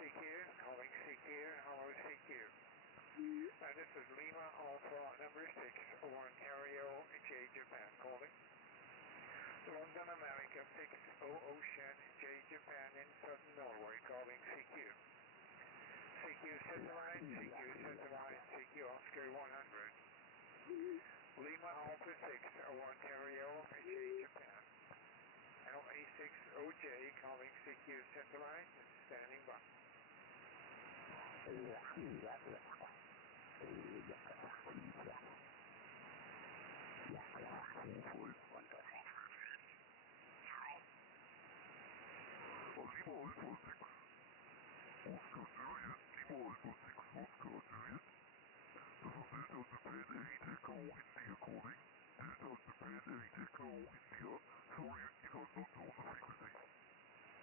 CQ, calling CQ, hello CQ. This is Lima Alpha number 6, Ontario, J Japan calling. London America 6, O Ocean, J Japan in Southern Norway calling CQ. CQ satellite, CQ Oscar 100. Lima Alpha 6, Ontario, J Japan. LA6OJ calling CQ satellite, standing by.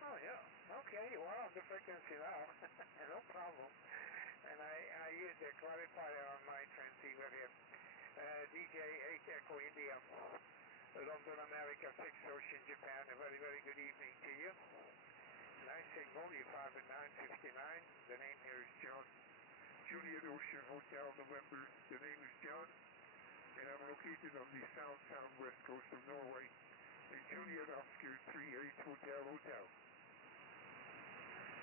Oh yeah, okay, well on the frequency now, no problem. And I used a clarifier on my transceiver here. DJ 8 Echo India, London America 6 Ocean Japan, a very very good evening to you. Nice signal, you 5 and 959, the name here is John. Juliet Ocean Hotel November, the name is John. And I'm located on the southwest coast of Norway in Juliet Oscar 38 Hotel.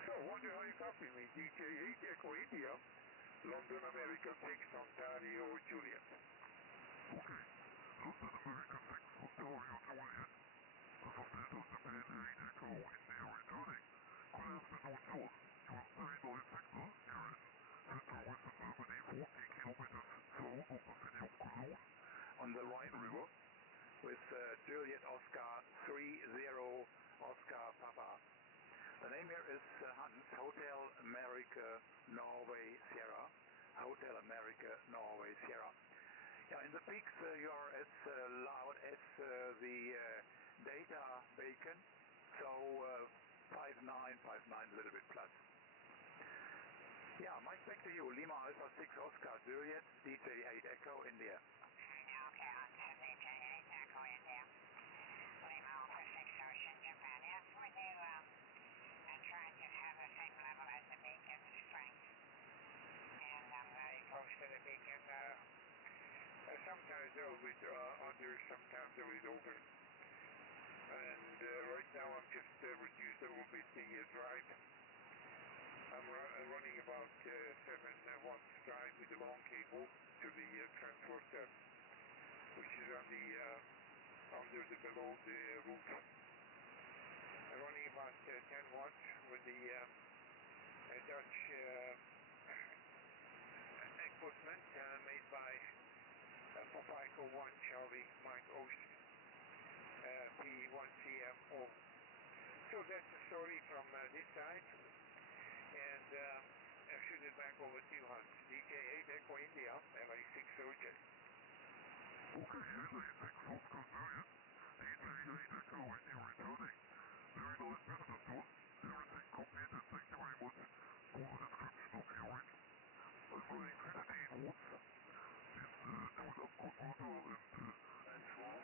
So, wonder how you copy me. DJ 8 Echo India, London America 6 Ontario Juliet. Okay, London America 6 Ontario Juliet. This is Japan 8 Echo India returning. Good afternoon, John. You have very nice signal here in Central-Western Germany, 40 kilometers south of the city of Cologne on the Rhine River with Juliet Oscar 30 Oscar Papa. The name here is Hans, Hotel America Norway Sierra. Hotel America Norway Sierra. Yeah, in the peaks you are as loud as the data beacon, so 59, a little bit plus. Yeah, Mike, back to you. Lima Alpha 6 Oscar Juliet, DJ 8 Echo India. Okay, Hunter, DJ 8 Echo India. Lima Alpha 6 Ocean Japan. Yes, we do try to have the same level as the beacon strength. And I'm very close to the beacon. Sometimes a little bit under, sometimes a little over. And right now I'm just reduced a little bit the drive. I'm running about 7 watts drive with the long cable to the transporter, which is on the below the roof. I'm running about 10 watts with the Dutch equipment made by Papaiko 1 Charlie Mike Ost P1CFO. So that's the story from this side. And I'll shoot it back over to you, Hans. DJ 8 Echo India, LA6OJ. Okay, LA6 Oscar Juliet, DJ 8 Echo India returning. Very nice business, John. Everything completed. Thank you very much for the description of your rig. I'm running 15 watts. It's tuned up converter and small.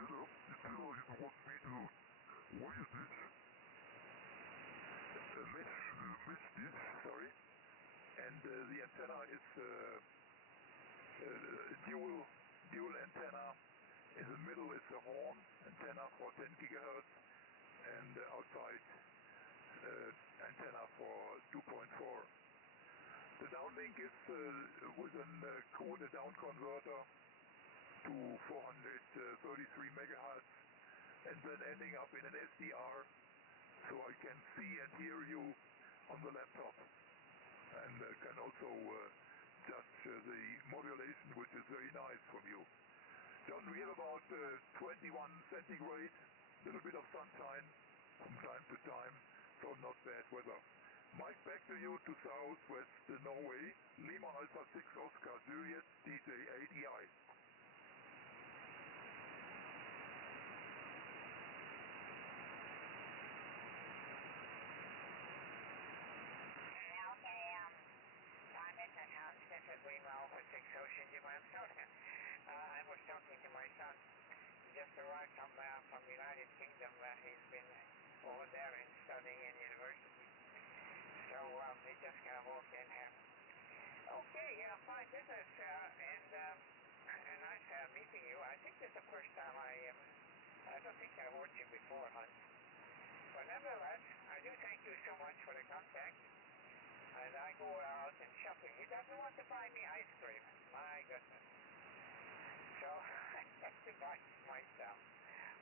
Antenna is 1 meter wire dish. Mesh dish, sorry. And the antenna is dual antenna. In the middle is a horn antenna for 10 gigahertz and outside antenna for 2.4. The downlink is with a coded down converter to 433 megahertz and then ending up in an SDR so I can see and hear you on the laptop and can also judge the modulation, which is very nice from you. John, we have about 21 centigrade, a little bit of sunshine from time to time, so not bad weather. Mike, back to you to southwest Norway, Lima Alpha 6 Oscar Juliet, DJ 8EI. This is Lima Alpha 6 Ocean Japan. I was talking to my son. He just arrived from the United Kingdom. He's been over there in just gonna walk in here. Okay, fine business, and nice meeting you. I think this is the first time I don't think I heard you before, Hans. But nevertheless, I do thank you so much for the contact. As I go out and shopping, he doesn't want to buy me ice cream. My goodness. So I have to buy myself.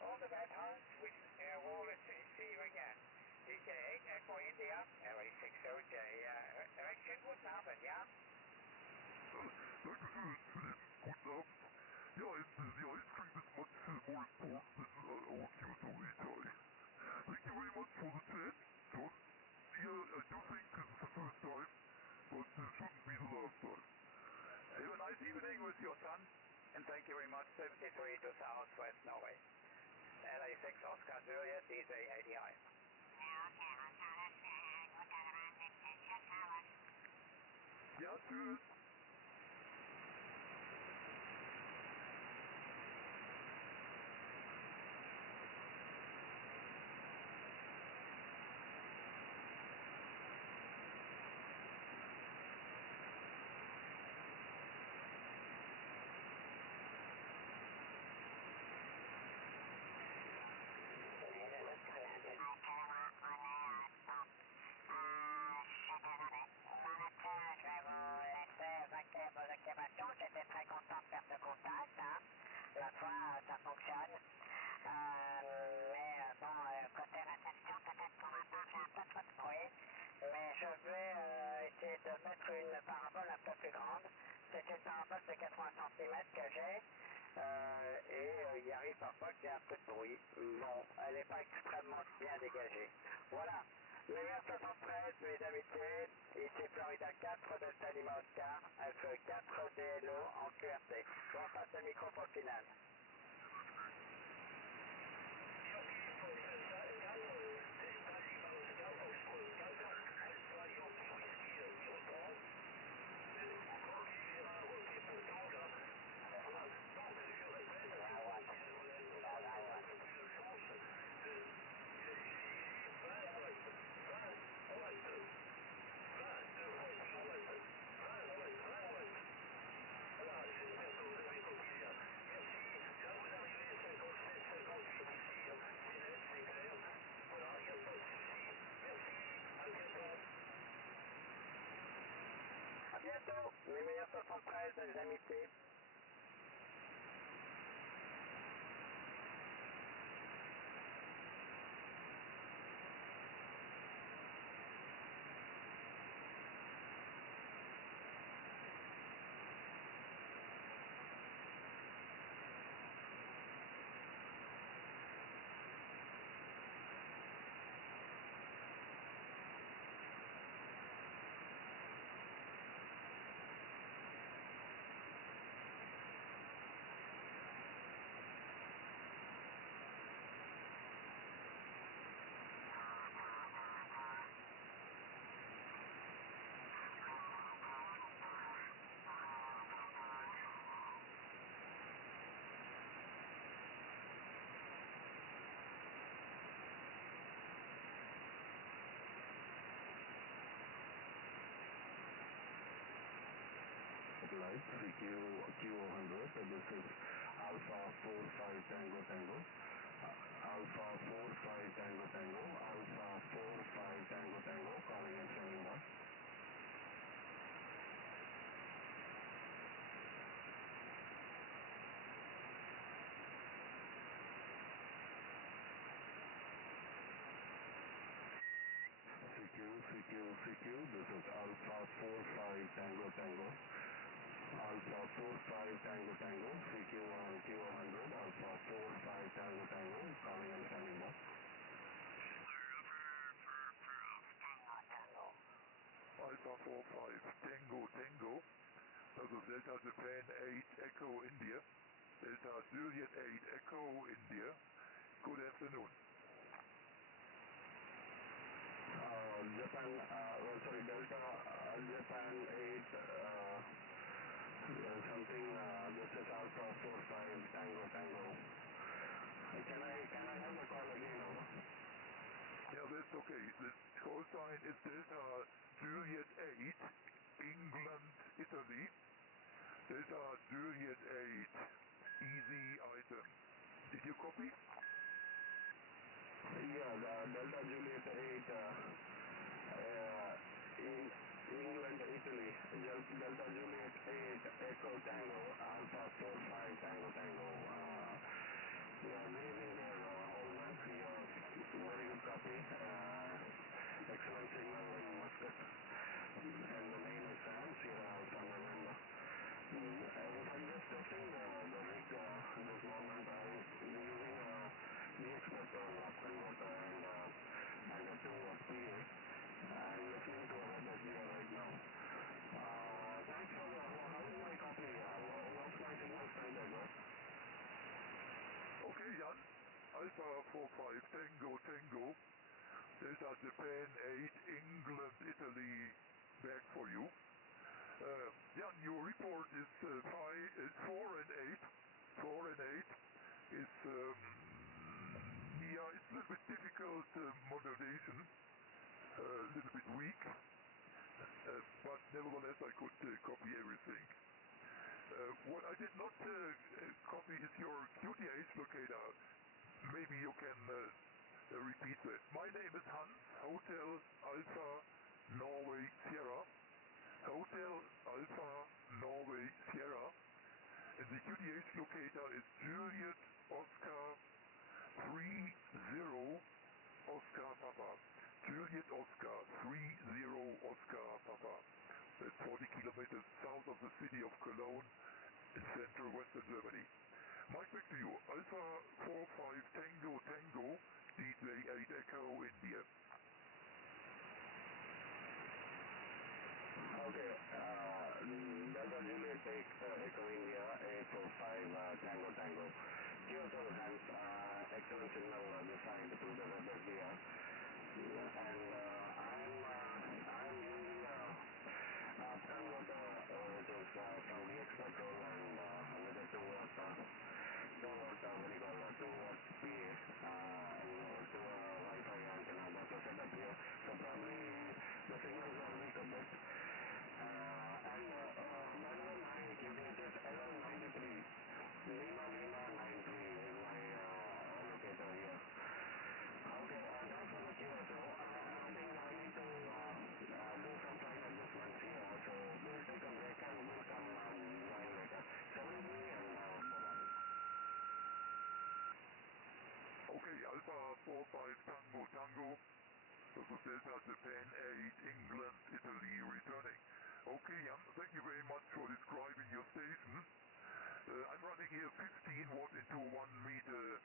All the best, Hans. We'll see you again. DJ 8 Echo India, LA60J. Schönen guten Abend, ja? Dankeschön, Philipp. Guten Abend. Yeah, and the ice cream is much more important than our Q2 Itai. Thank you very much for the chat, John. Yeah, I do think this is the first time, but this shouldn't be the last time. Have a nice evening with your son, and thank you very much. 73 to Southwest Norway. LA6 Oscar Juliet, DJ ADI. Ja, okay, Hans, alles guter Abend. Tschüss, Servus. Ja, tschüss. J'étais très content de faire ce contact, hein. La fois, ça fonctionne. Mais bon, côté réception, peut-être pour ma part, j'ai un peu trop de bruit. Mais je vais essayer de mettre une parabole un peu plus grande. C'est une parabole de 80 cm que j'ai. Et il arrive parfois qu'il y a un peu de bruit. Bon, elle n'est pas extrêmement bien dégagée. Voilà. Lumière 73, mes amitiés, ici Florida 4, Delta Lima Oscar, F4 DLO en QRT. Je repasse le micro pour le final. À bientôt, les meilleurs 73, les amitiés. Light Q100, this is Alpha 45 Tango Tango, Alpha 45 Tango Tango, Alpha 45 Tango Tango, calling and sending back. CQ, this is Alpha 45 Tango Tango. Alpha 45 Tango Tango, CQ1 Q100, Alpha 45 Tango Tango, calling and standing by. Alpha 45 Tango Tango, das ist Delta Japan 8 Echo India, Delta Juliet 8 Echo India. Good afternoon. Japan, sorry, Delta Japan 8, something, this is Alpha 45 Tango Tango. Can I have the call again, over? Yeah, that's okay. The call sign is Delta Juliet Italy, Delta Juliet 8, easy item. Did you copy? Yeah, the Delta Juliet 8, England, Italy, Delta Juliet 8, Echo Tango, Alpha 45 Tango Tango. Yeah, good evening there, Holman. Very good copy. Excellent signal in Muscat. And the name is Sam, Sierra Alpha November. In fact, just testing the rig this moment. I was using DX Petrol converter and a 2-watt PA. I'm listening to a weather here right now. Thanks for how is my copy? What's my signal strength I got? Okay, Jan. Alpha 45 Tango Tango. Delta Japan 8, England, Italy, back for you. Jan, your report is 4 and 8. 4 and 8 is, yeah, it's a little bit difficult modulation, a little bit weak, but nevertheless I could copy everything. What I did not copy is your QTH locator. Maybe you can repeat that. My name is Hans, Hotel Alpha Norway Sierra. Hotel Alpha Norway Sierra. And the QTH locator is Juliet Oscar 30 Oscar Papa. Juliet Oscar 30 Oscar Papa. That's 40 kilometers south of the city of Cologne in central western Germany. Mike, back to you. Alpha 45 Tango Tango, DJ 8 Echo India. Okay, Delta Juliet 8 Echo India 845 Tango Tango. QSL has excellent signal on the side to the weather here. And I'm using converter which is from DX Petrol and with a 2-watt what do you call 2-watt PA to a Wi-Fi antenna that's the setup here. So probably the signals are weak a bit. And by the way, my QTH is LL93. Lima 93 is my locator here. Okay, thanks for the QSO. I think I need to do some flight adjustments here, so we'll take a break and we'll come join later. 73 and bye-bye. Okay, Alpha 45 Tango Tango. This is Delta Japan 8, England, Italy returning. Okay, Jan, thank you very much for describing your station. I'm running here 15 watt into 1 meter.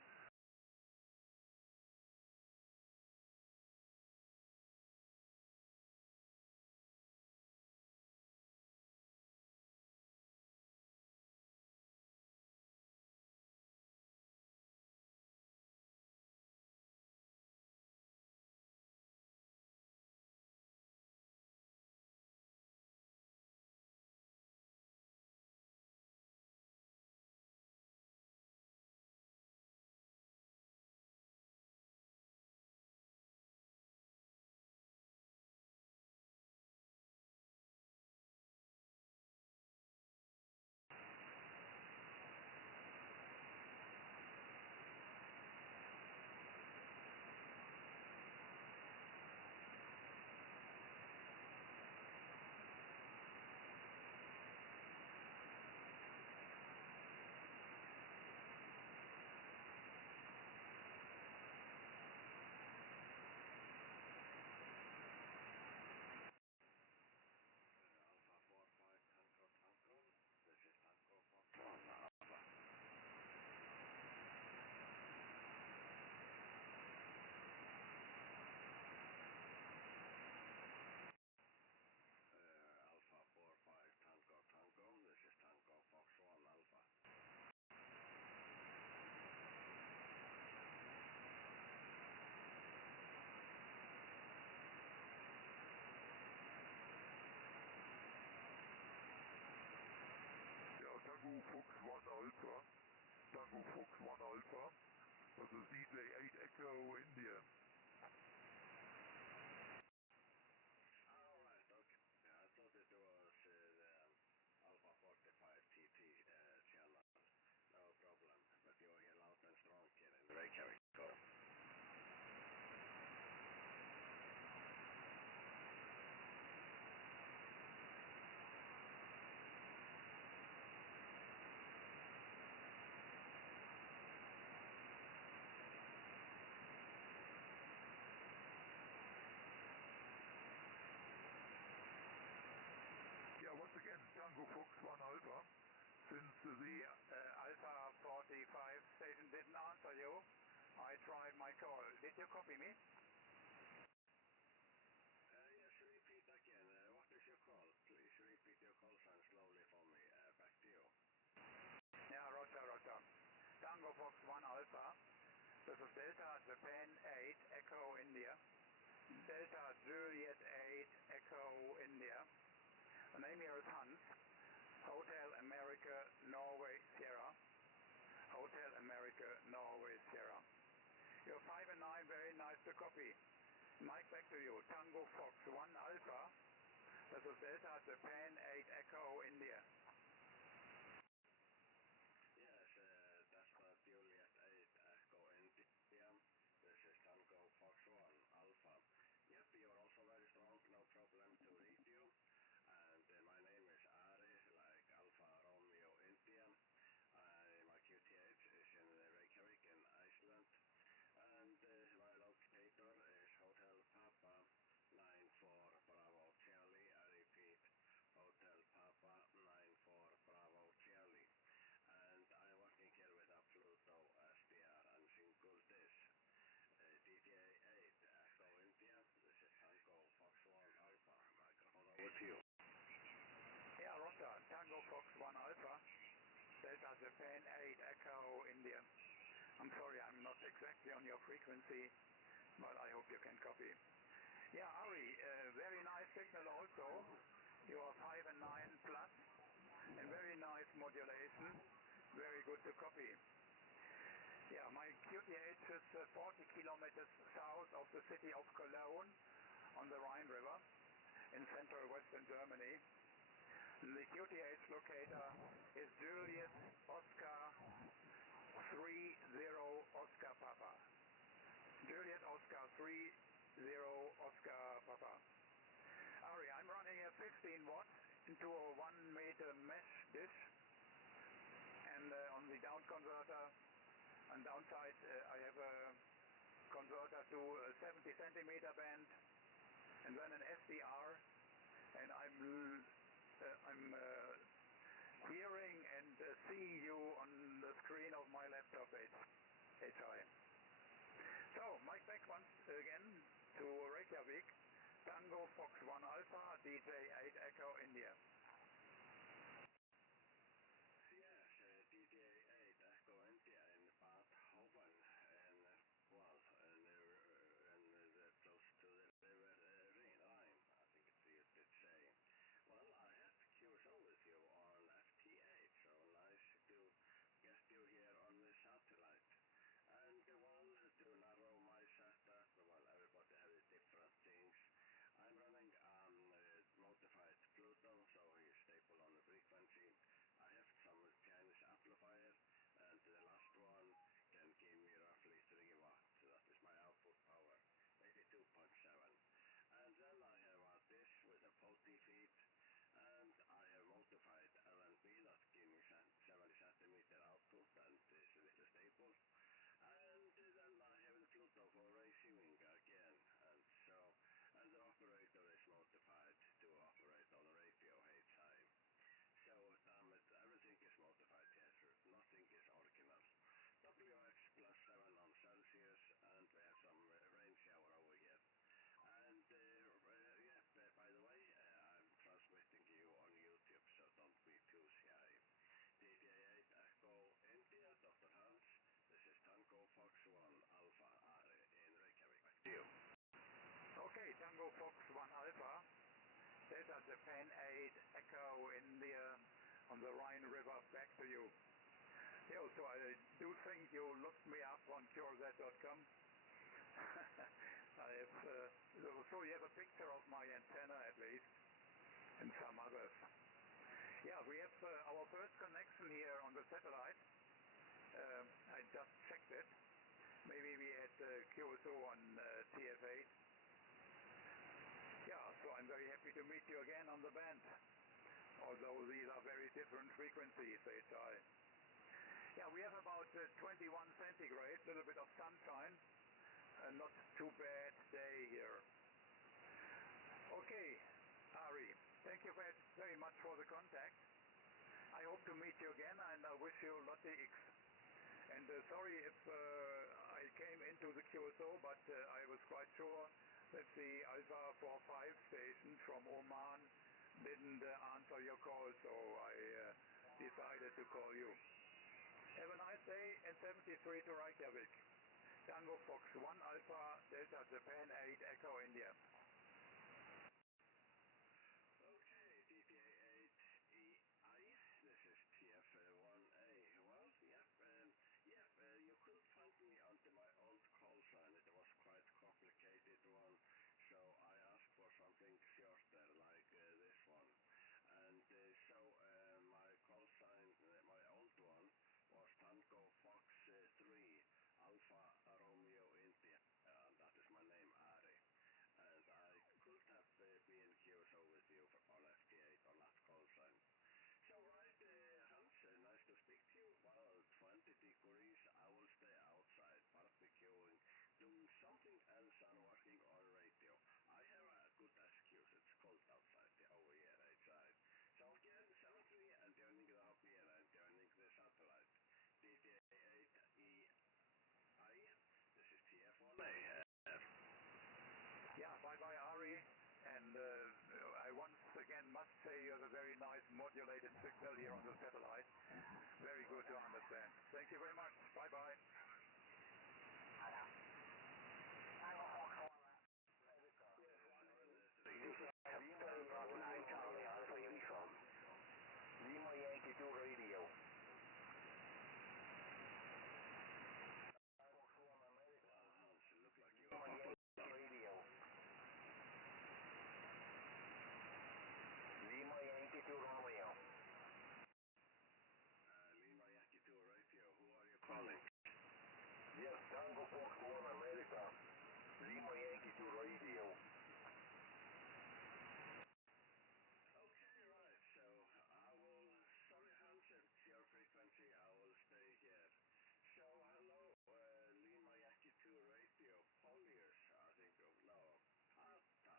Tango Fox 1 Alpha. Tango Fox 1 Alpha. This is DJ 8 Echo India. Alright, okay. Yeah, I thought it was Did you copy me? Yes, repeat again. What is your call? Please repeat your call sign slowly for me. Back to you. Yeah, roger. Tango Fox 1 Alpha. This is Delta Japan 8 Echo India. Delta Juliet 8 Echo India. The name here is Hans. Hotel America Norway Sierra. Hotel America Norway Sierra. You're 5 and 9, very nice to copy. Mike, back to you. Tango Fox 1 Alpha. This is Delta Japan 8 Echo India. Yes, that's the Juliet 8 Echo India. This is Tango Fox 1 Alpha. Yep, you're also very strong, no problem to read you. And my name is Ari, like Alpha Romeo India. My QTH is in Reykjavik in Iceland. And my locator is Hotel Papa 94 Bravo Charlie. I repeat, Hotel Papa 94 Bravo Charlie. And I'm working here with a Pluto SDR and single dish. DTA 8 Echo India. This is Tango Fox 1 Alpha. Microphone over to you. Yeah, roger. Tango Fox 1 Alpha. Delta Japan 8 Echo India. I'm sorry, I'm not exactly on your frequency, but I hope you can copy. Yeah, Ari, very nice signal also. You are 5 and 9 plus, and very nice modulation. Very good to copy. Yeah, my QTH is 40 kilometers south of the city of Cologne on the Rhine River in central western Germany. The QTH locator is Juliet Oscar 30 Oscar Papa. Juliet Oscar 30 Oscar Papa. Ari, I'm running a 15 watt into a 1 meter mesh dish, and on the down converter and downside I have a converter to a 70 centimeter band and then an SDR, and I'm hearing and seeing you on the screen of my laptop HI. So, Mike back once again to Reykjavik, Tango Fox 1 Alpha, DJ 8 Echo India. Yes, DTA 8 Echo India in Bad Hoven, and close to the river Rhine, I think you did say. Well, I have QSO with you on FT8, so nice to get you here on the satellite. And to narrow my setup, everybody has different things. I'm running modified Pluto, so he's stable on the frequency. I have some Chinese amplifier, and the last one can give me roughly 3 watts. That is my output power, maybe 2.7. And then I have a dish with a potty feed, and I have modified LNB that gives me 70 centimeter output and is a little stable. And then I have the Pluto for receiving again, and the operator is modified to operate on radio HI. So everything is modified here, nothing is original. WX plus 7 on Celsius, and we have some rain shower over here. And by the way, I'm transmitting you on YouTube, so don't be too shy. DD8 Echo India, Dr. Hans. This is Tango Fox 1 Alpha Ari in Reykjavik. Back to you. Okay, Tango Fox 1 Alpha, Delta Japan 8 Echo India on the Rhine River. Back to you. Yeah, so I do think you looked me up on QRZ.com. So you have a picture of my antenna at least, and some others. Yeah, we have our first connection here on the satellite. I just checked it. Maybe we had QSO on TF8. Yeah, so I'm very happy to meet you again on the band, although these are very different frequencies, HI. Yeah, we have about 21 centigrade, a little bit of sunshine, and not too bad day here. Okay, Ari, thank you very much for the contact. I hope to meet you again, and I wish you Lotte X. And sorry if I came into to the QSO, but I was quite sure that the Alpha 45 station from Oman didn't answer your call, so I decided to call you. Have a nice day, and 73 to Reykjavik. Tango Fox 1 Alpha Delta Japan 8 Echo India. Okay, DPA 8EI, this is TF1A. Well, you could find me under my old call sign. It was quite complicated one, so I asked for something shorter like this one. And my call sign, my old one, was Tango Fox 3 Alpha Romeo India, and that is my name, Ari. And I could have been QSO with you on FT8 on that call sign. So right, Hans, nice to speak to you. Well, 20 degrees, I will stay outside barbecuing, doing something else and working on radio. I have a good excuse, it's cold outside over here outside. So again, 73 and joining the hobby and I'm joining the satellite. DPA 8EI, this is TF1A. Yeah, bye-bye, Ari. And I once again must say you have a very nice modulated signal here on the satellite. Very good to understand. Thank you very much. Bye-bye. Lima Bravo 9 Charlie Alpha Uniform. Lima Yankee 2 Radio. Look like you are radio. Lima Yankee 2 Romeo. Lima Yankee 2 Radio, who are you calling? Yes, Tango Fox 1 America. Lima Yankee 2 Radio. Okay, right, so I will, sorry Hans, it's your frequency, I will stay here. So hello, Lima Yankee 2 Radio, Polius, I think, no, Artas.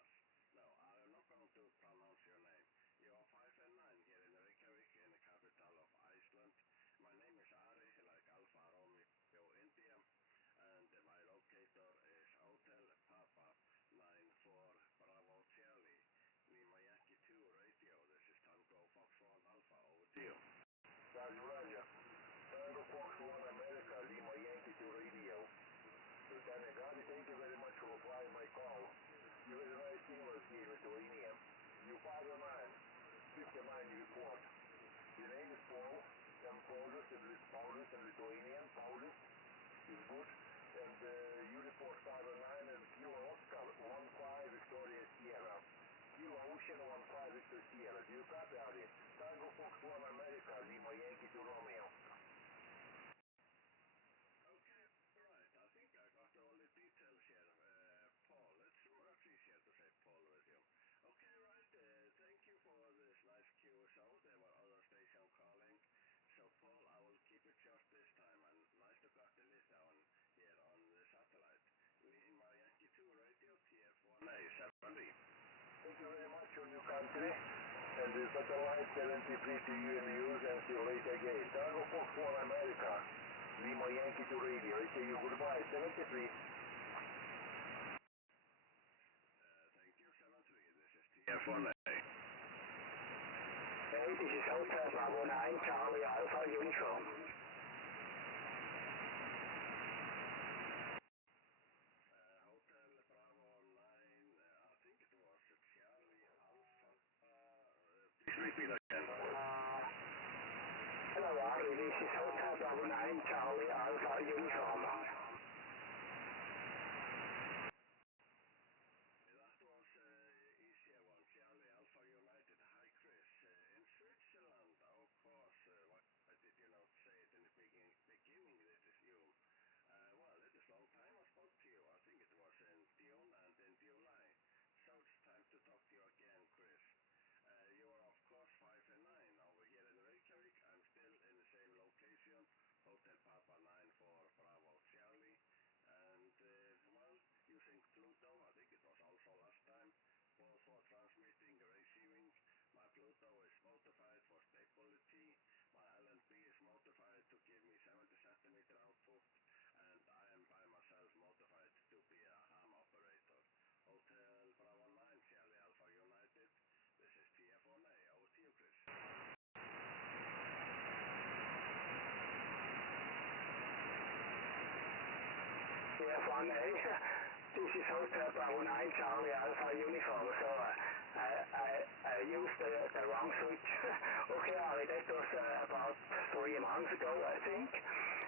No, I'm not going to pronounce your name. You are 5 and 9 here in Reykjavik, in the capital of Iceland. My name is Ari, like Alpha Romeo India, and my locator is Hotel Papa 94 Bravo Charlie. Lima Yankee 2 Radio, this is Tango Fox 1 Alpha, over to you. Roger. Tango Fox 1 America, Lima Yankee 2 Radio. Lieutenant Gandhi, thank you very much for replying my call. You had a nice teamwork here in Lithuania. You 509, 59 report. Your name is Paul, and Paulus in Lithuanian. Paulus is good. And you report 509 and Kilo Oscar 15 Victoria Sierra. Kilo Ocean 15 Victor Sierra. Do you copy, Ari? Tango Fox 1 America, Lima Yankee 2 Romeo. I think I got all the details here. Paul, it's much easier to say Paul with you. Okay, right, thank you for this nice QSO. There were other stations calling. So, Paul, I will keep it short this time, and nice to got the list down here on the satellite. Lima Yankee 2 Radio, TF1A 70. Thank you very much, your new country. And the satellite 73 to you and use, and see you later again. Tango Fox 1 America. Lima Yankee 2 Radio. I say you goodbye, 73. Thank you, 73. This is TF1A. Hey, this is Hotel Bravo 9, Charlie Alpha Uniform. Hotel Bravo 9, I think it was Charlie Alpha. Please repeat again. Hello, Ari, this is Hotel Bravo 9, Charlie Alpha Uniform. That was easier one, Charlie Alpha United. Hi, Chris. In Switzerland, of course, why did you not say it in the beginning that is you? Well, it is a long time I spoke to you. I think it was in June and in July. So it's time to talk to you again, Chris. You are, of course, 5 and 9 over here in Reykjavik. I'm still in the same location, Hotel Papa 94 Bravo TF1A. This is Hotel Bravo 9 Charlie Alpha uniform, so I used the wrong switch. Okay, Ari, that was about 3 months ago, I think.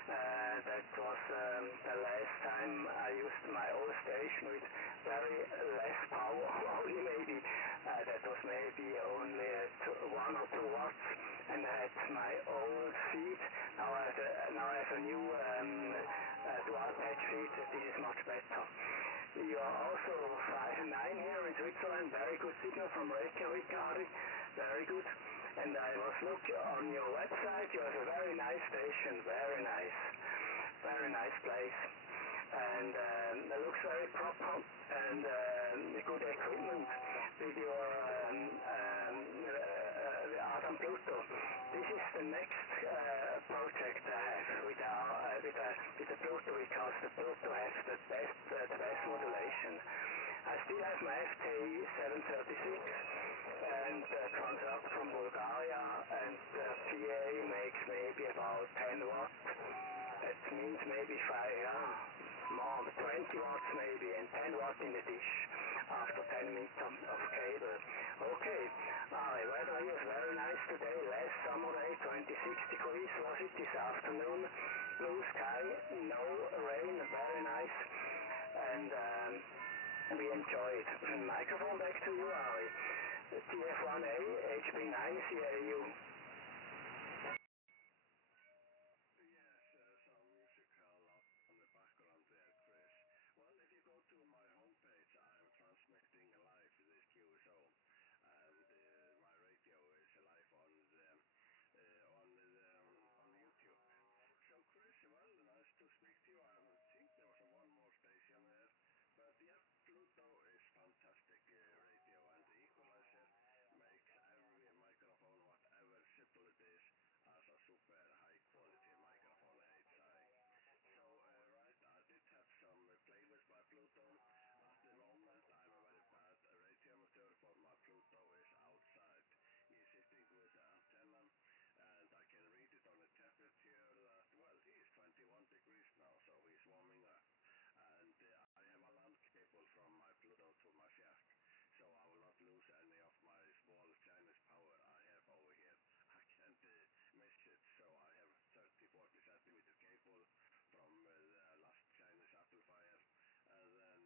That was the last time I used my old station with very less power, only maybe, that was maybe only 1 or 2 watts, and I had my old feed. Now I have a new dual patch feed. This is much better. You are also 5 and 9 here in Switzerland. Very good signal from Reykjavik, Ari. Very good. And I was looking on your website. You have a very nice station. Very nice. Very nice place. And it looks very proper and good equipment with your Adam Pluto. This is the next project I have with the Pluto, because the Pluto has the best modulation. I still have my FTI 736 and comes up from Bulgaria, and the PA makes maybe about 10 watts. That means maybe 20 watts maybe, and 10 watts in the dish after 10 meters of cable. Okay, weather here is very nice today. Last summer day, 26 degrees was it this afternoon. Blue sky, no rain, very nice, and we enjoyed. Microphone back to you, Ari. TF1A, HB9, CAU. Yes, some musical on the background there, Chris. Well, if you go to my homepage, I'm transmitting live this QSO, and my radio is live on YouTube. So, Chris, well, nice to speak to you. I think there was one more station there, but yeah, Pluto is fantastic radio, and the equalizer makes every microphone, whatever simple it is, as a super high quality microphone HI. So, right, I did have some play with my Pluto. At the moment, I'm a very bad radio amateur, for my Pluto is outside. He's sitting with the antenna, and I can read it on the temperature that, well, he is 21 degrees now, so he's warming up. And I have a LAN cable from my Pluto to my shaft, so I will not lose any of my small Chinese power I have over here. I can't miss it, so I have 30-40 centimeter cable from the last Chinese amplifier, and then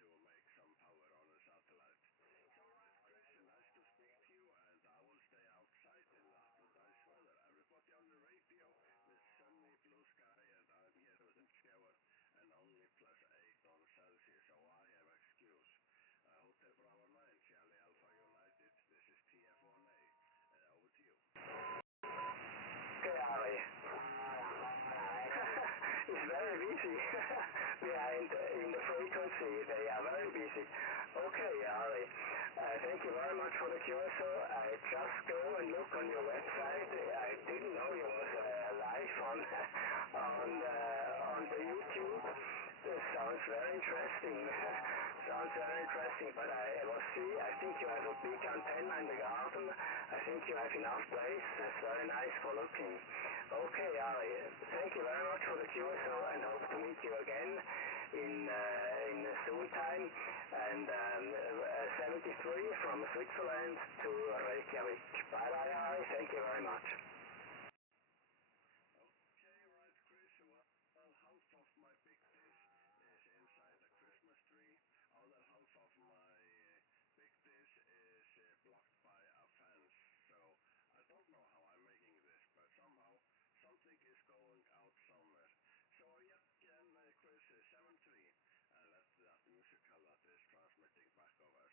to make some power on the satellite. So, right, Chris, nice to speak to you, and I will stay outside in that nice weather. Everybody on the radio with sunny blue sky, and I'm here with a shower and only +8 on Celsius, so I have excuse. Hotel Bravo 9, Charlie Alpha United, this is TF1A. Over to you. Okay, Ari. It's very busy behind in the frequency. They are very busy. Okay, Ari. Thank you very much for the QSO. I just go and look on your website. I didn't know you was live on the YouTube. This sounds very interesting. Sounds very interesting, but I think you have a big antenna in the garden. I think you have enough place. It's very nice for looking. Okay, Ari, thank you very much for the QSO, and hope to meet you again in soon time. And 73 from Switzerland to Reykjavik. Bye bye, Ari. Thank you very much. Okay, right, Chris. Well, half of my big dish is inside the Christmas tree. Other half of my big dish is blocked by a fence. So I don't know how I'm making this, but somehow something is going out somewhere. So yep, again, Chris, 7-3, and that's that musical that is transmitting back of us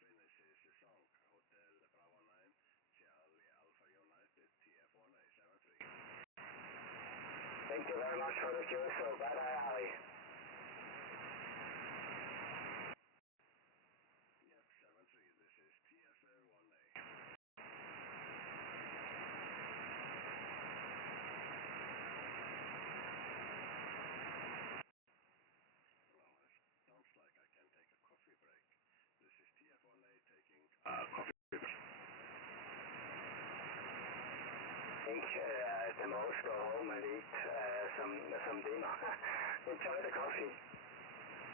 finishes the song. Hotel Bravo 9, Charlie Alpha United, TF1A 7-3. Thank you very much for the QSO. Bye bye, Ari. Yep, 7-3, this is TF1A. Sounds like I can take a coffee break. This is TF1A taking a coffee break. I think the most go home and eat some dinner. Enjoy the coffee. Yes,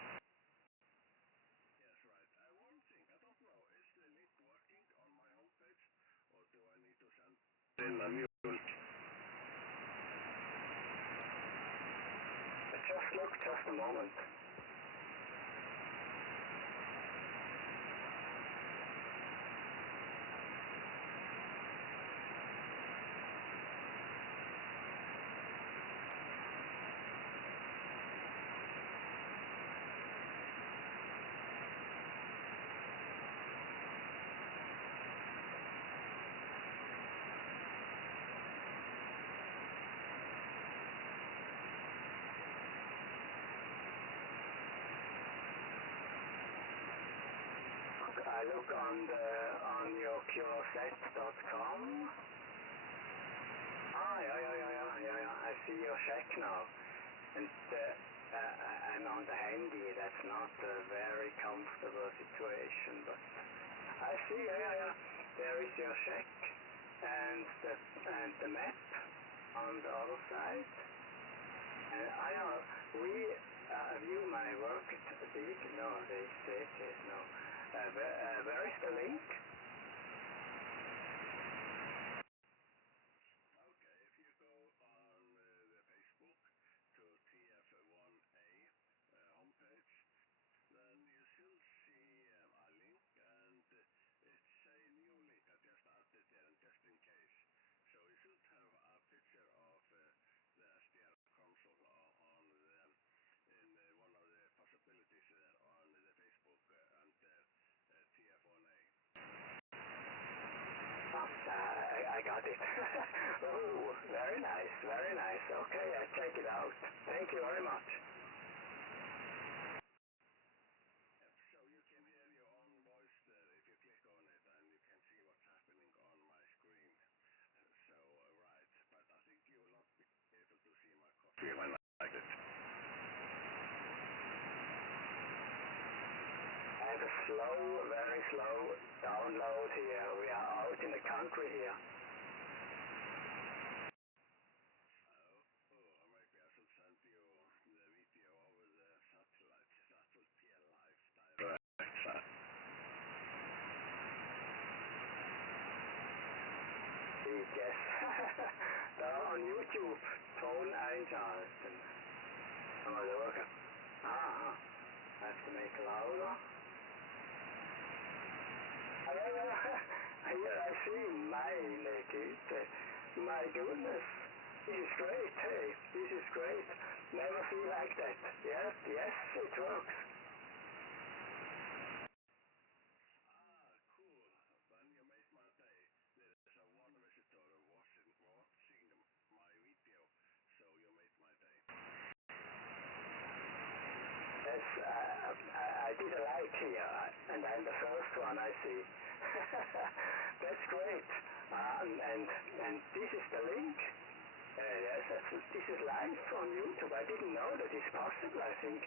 right. One thing, I don't know, is the link working on my homepage, or do I need to send in a new link? Just look, just a moment. I look on your pureset.com. I see your check now. And I'm on the handy. That's not a very comfortable situation, but I see. There is your check and the map on the other side. We view my work at the beat. No, they say it. No. Where is the link? Okay, if you go on the Facebook to TF1A homepage, then you should see a link, and it's a new link. I just added there just in case. So you should have a picture of the SDR console on in one of the possibilities there on the Facebook under TF1A. I got it. Oh, very nice, very nice. Okay, I check it out. Thank you very much. So you can hear your own voice there if you click on it, and you can see what's happening on my screen. So, right, but I think you will not be able to see my coffee when I like it. And a slow, very slow download here. We are out in the country here. Maybe I should send you the video over the satellite. That would be a live direct. Yes. Da on YouTube. Ton einschalten. Mal schauen. I have to make louder. Here I see, meine Güte. My goodness. This is great, hey. This is great. Never see like that. Yes, it works. Cool. Then you made my day. There is one visitor watching my video, so you made my day. Yes, I did a like here, and I'm the first one I see. That's great. And this is the link. Yes, this is live on YouTube. I didn't know that it's possible. I think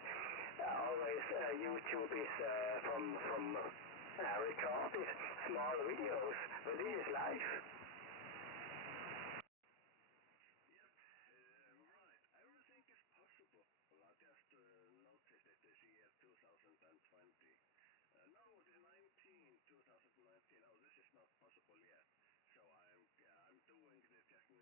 always YouTube is from recorded small videos, but this is live. Yep, right. Everything is possible. I just noticed it this year, 2020. No, the 2019. Oh, this is not possible yet. So I'm doing the technician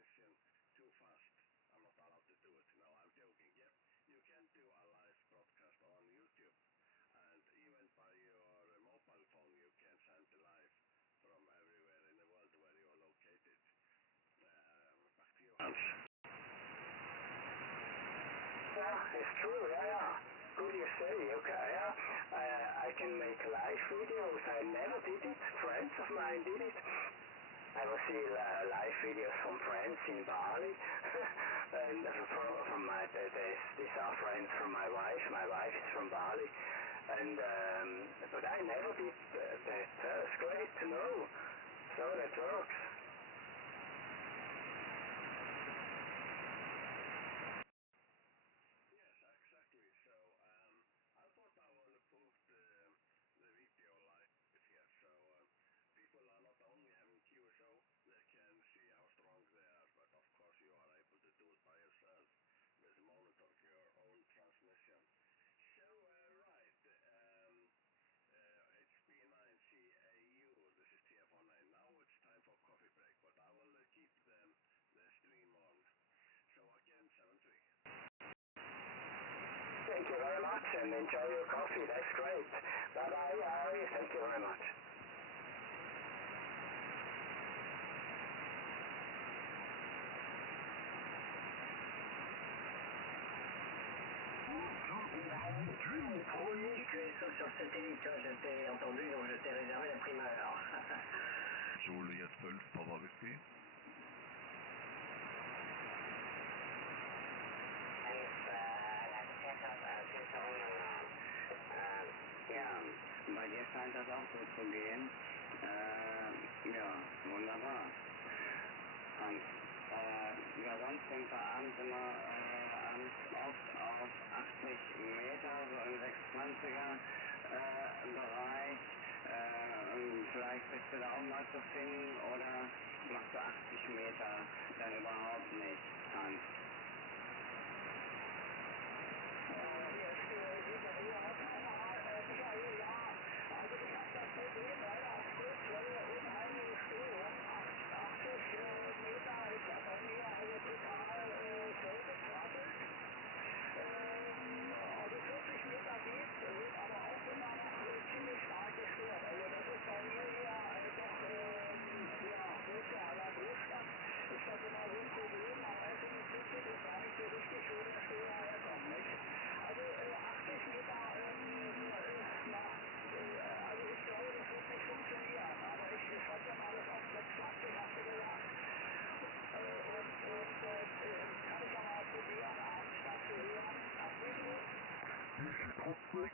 too fast. I'm not allowed to do it. No, I'm joking. Yep, you can do a live broadcast on YouTube, and even by your mobile phone you can send live from everywhere in the world where you are located. Back to you, Hans. Yeah, it's true. Yeah. Good you say. Okay. Yeah. I can make live videos. I never did it. Friends of mine did it. I will see live videos from friends in Bali, and from my these are friends from my wife. My wife is from Bali, and but I never did that. It's great to know. So that works. Yes, exactly. So I thought I would put the video live here, so people are not only having QSO, they can see how strong they are, but of course you are able to do it by yourself with much and enjoy your coffee. That's great. Bye-bye, Ari. Thank you very much. Oui, tu es sur satellite, je t'ai entendu, donc je t'ai réservé la primeur. Juliet 5 Papa Whiskey. Ja, bei dir scheint das auch so zu gehen. Ja, wunderbar. Und, ja, sonst sind wir abends immer oft auf 80 Meter, so im 620er Bereich. Vielleicht bist du da auch mal zu finden oder machst du 80 Meter dann überhaupt nicht, Hans?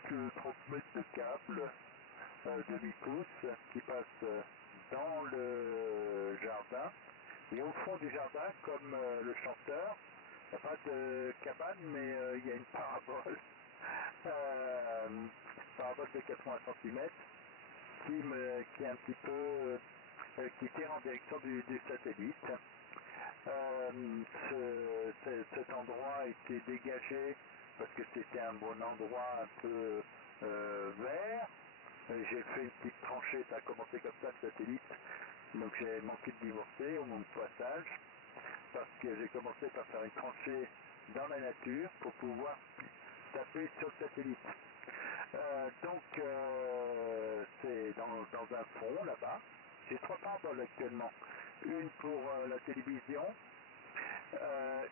J'ai 30 mètres de câble demi-pouce qui passe dans le jardin et au fond du jardin, comme le chanteur, il n'y a pas de cabane mais il y a une parabole de 80 cm qui est un petit peu qui tire en direction du satellite. Cet endroit a été dégagé parce que c'était un bon endroit un peu vert. J'ai fait une petite tranchée, ça a commencé comme ça le satellite, donc j'ai manqué de divorcer au mon passage, parce que j'ai commencé par faire une tranchée dans la nature pour pouvoir taper sur le satellite. C'est dans un fond là-bas. J'ai 3 paraboles actuellement. Une pour la télévision,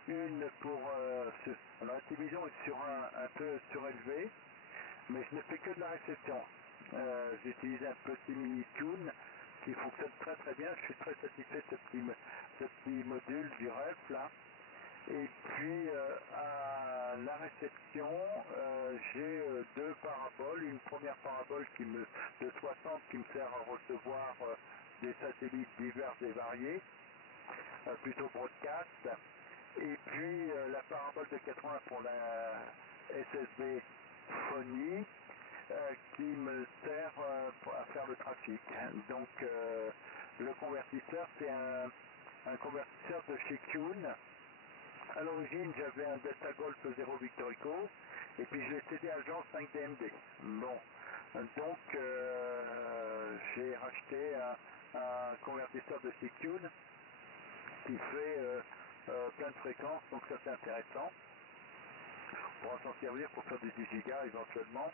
une pour... alors la télévision est sur un peu surélevé, mais je ne fais que de la réception. J'ai utilisé un petit mini-tune qui fonctionne très très bien. Je suis très satisfait de ce petit module du REF là. Et puis à la réception, j'ai 2 paraboles. Une première parabole de 60 qui me sert à recevoir des satellites divers et variés, plutôt broadcast. Et puis la parabole de 80 pour la SSB phonie qui me sert à faire le trafic. Donc le convertisseur, c'est un convertisseur de chez Kuhn. À l'origine, j'avais un Delta Golf 0 Victorico et puis je l'ai cédé à l'agence 5DMD. Bon, donc j'ai racheté un convertisseur de chez Kuhn qui fait plein de fréquences, donc ça c'est intéressant. On pourra s'en servir pour faire du 10 gigas éventuellement.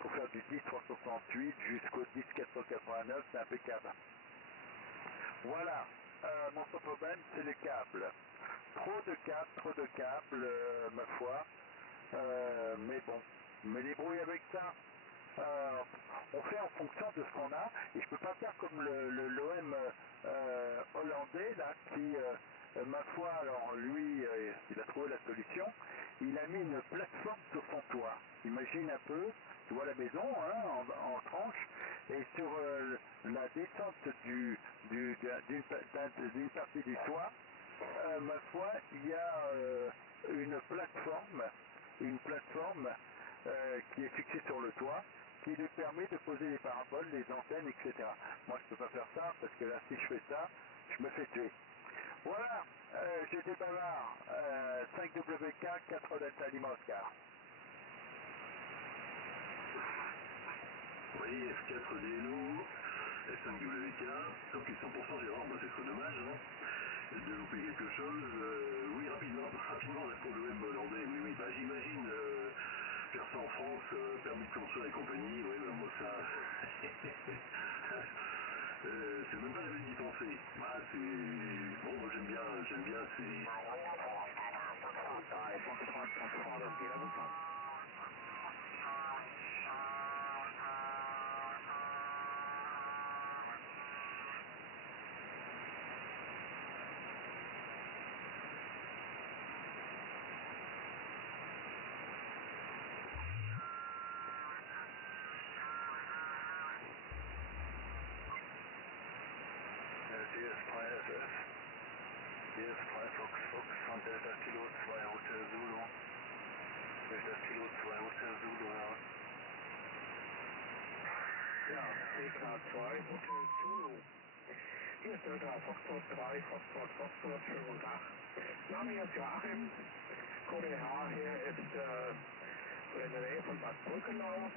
Pour faire du 10-368 jusqu'au 10-489, c'est impeccable. Voilà, mon photoben, c'est les câbles. Trop de câbles, ma foi. Mais bon, me débrouille avec ça. On fait en fonction de ce qu'on a, et je peux pas faire comme l'OM hollandais là qui ma foi, alors lui il a trouvé la solution, il a mis une plateforme sur son toit. Imagine un peu, tu vois la maison hein, en tranche, et sur la descente d'une partie du toit, ma foi, il y a une plateforme qui est fixée sur le toit, qui lui permet de poser les paraboles, les antennes, etc. Moi, je peux pas faire ça, parce que là, si je fais ça, je me fais tuer. Voilà, j'étais bavard, 5WK, 4 Delta Lima Oscar. Oui, F4 DLO, F5WK, donc 100% Gérard, bah c'est trop dommage, hein. de louper quelque chose. Oui, rapidement, là, pour le web hollandais, oui, bah j'imagine faire ça en France, permis de construire et compagnie, oui, bah, moi ça... c'est même pas la peine d'y penser. Ah, c'est... Bon, moi j'aime bien, c'est... DS3SF, DS3 Fox von Delta Kilo 2 Hotel Zulu, Delta Kilo 2 Hotel Zulu, ja. Ja, DK2 Hotel Zulu. Hier ist Delta Foxtrot 3, Foxtrot, schönen guten Tag. Name hier ist Joachim, Code H hier ist in der Nähe von Bad Brückenau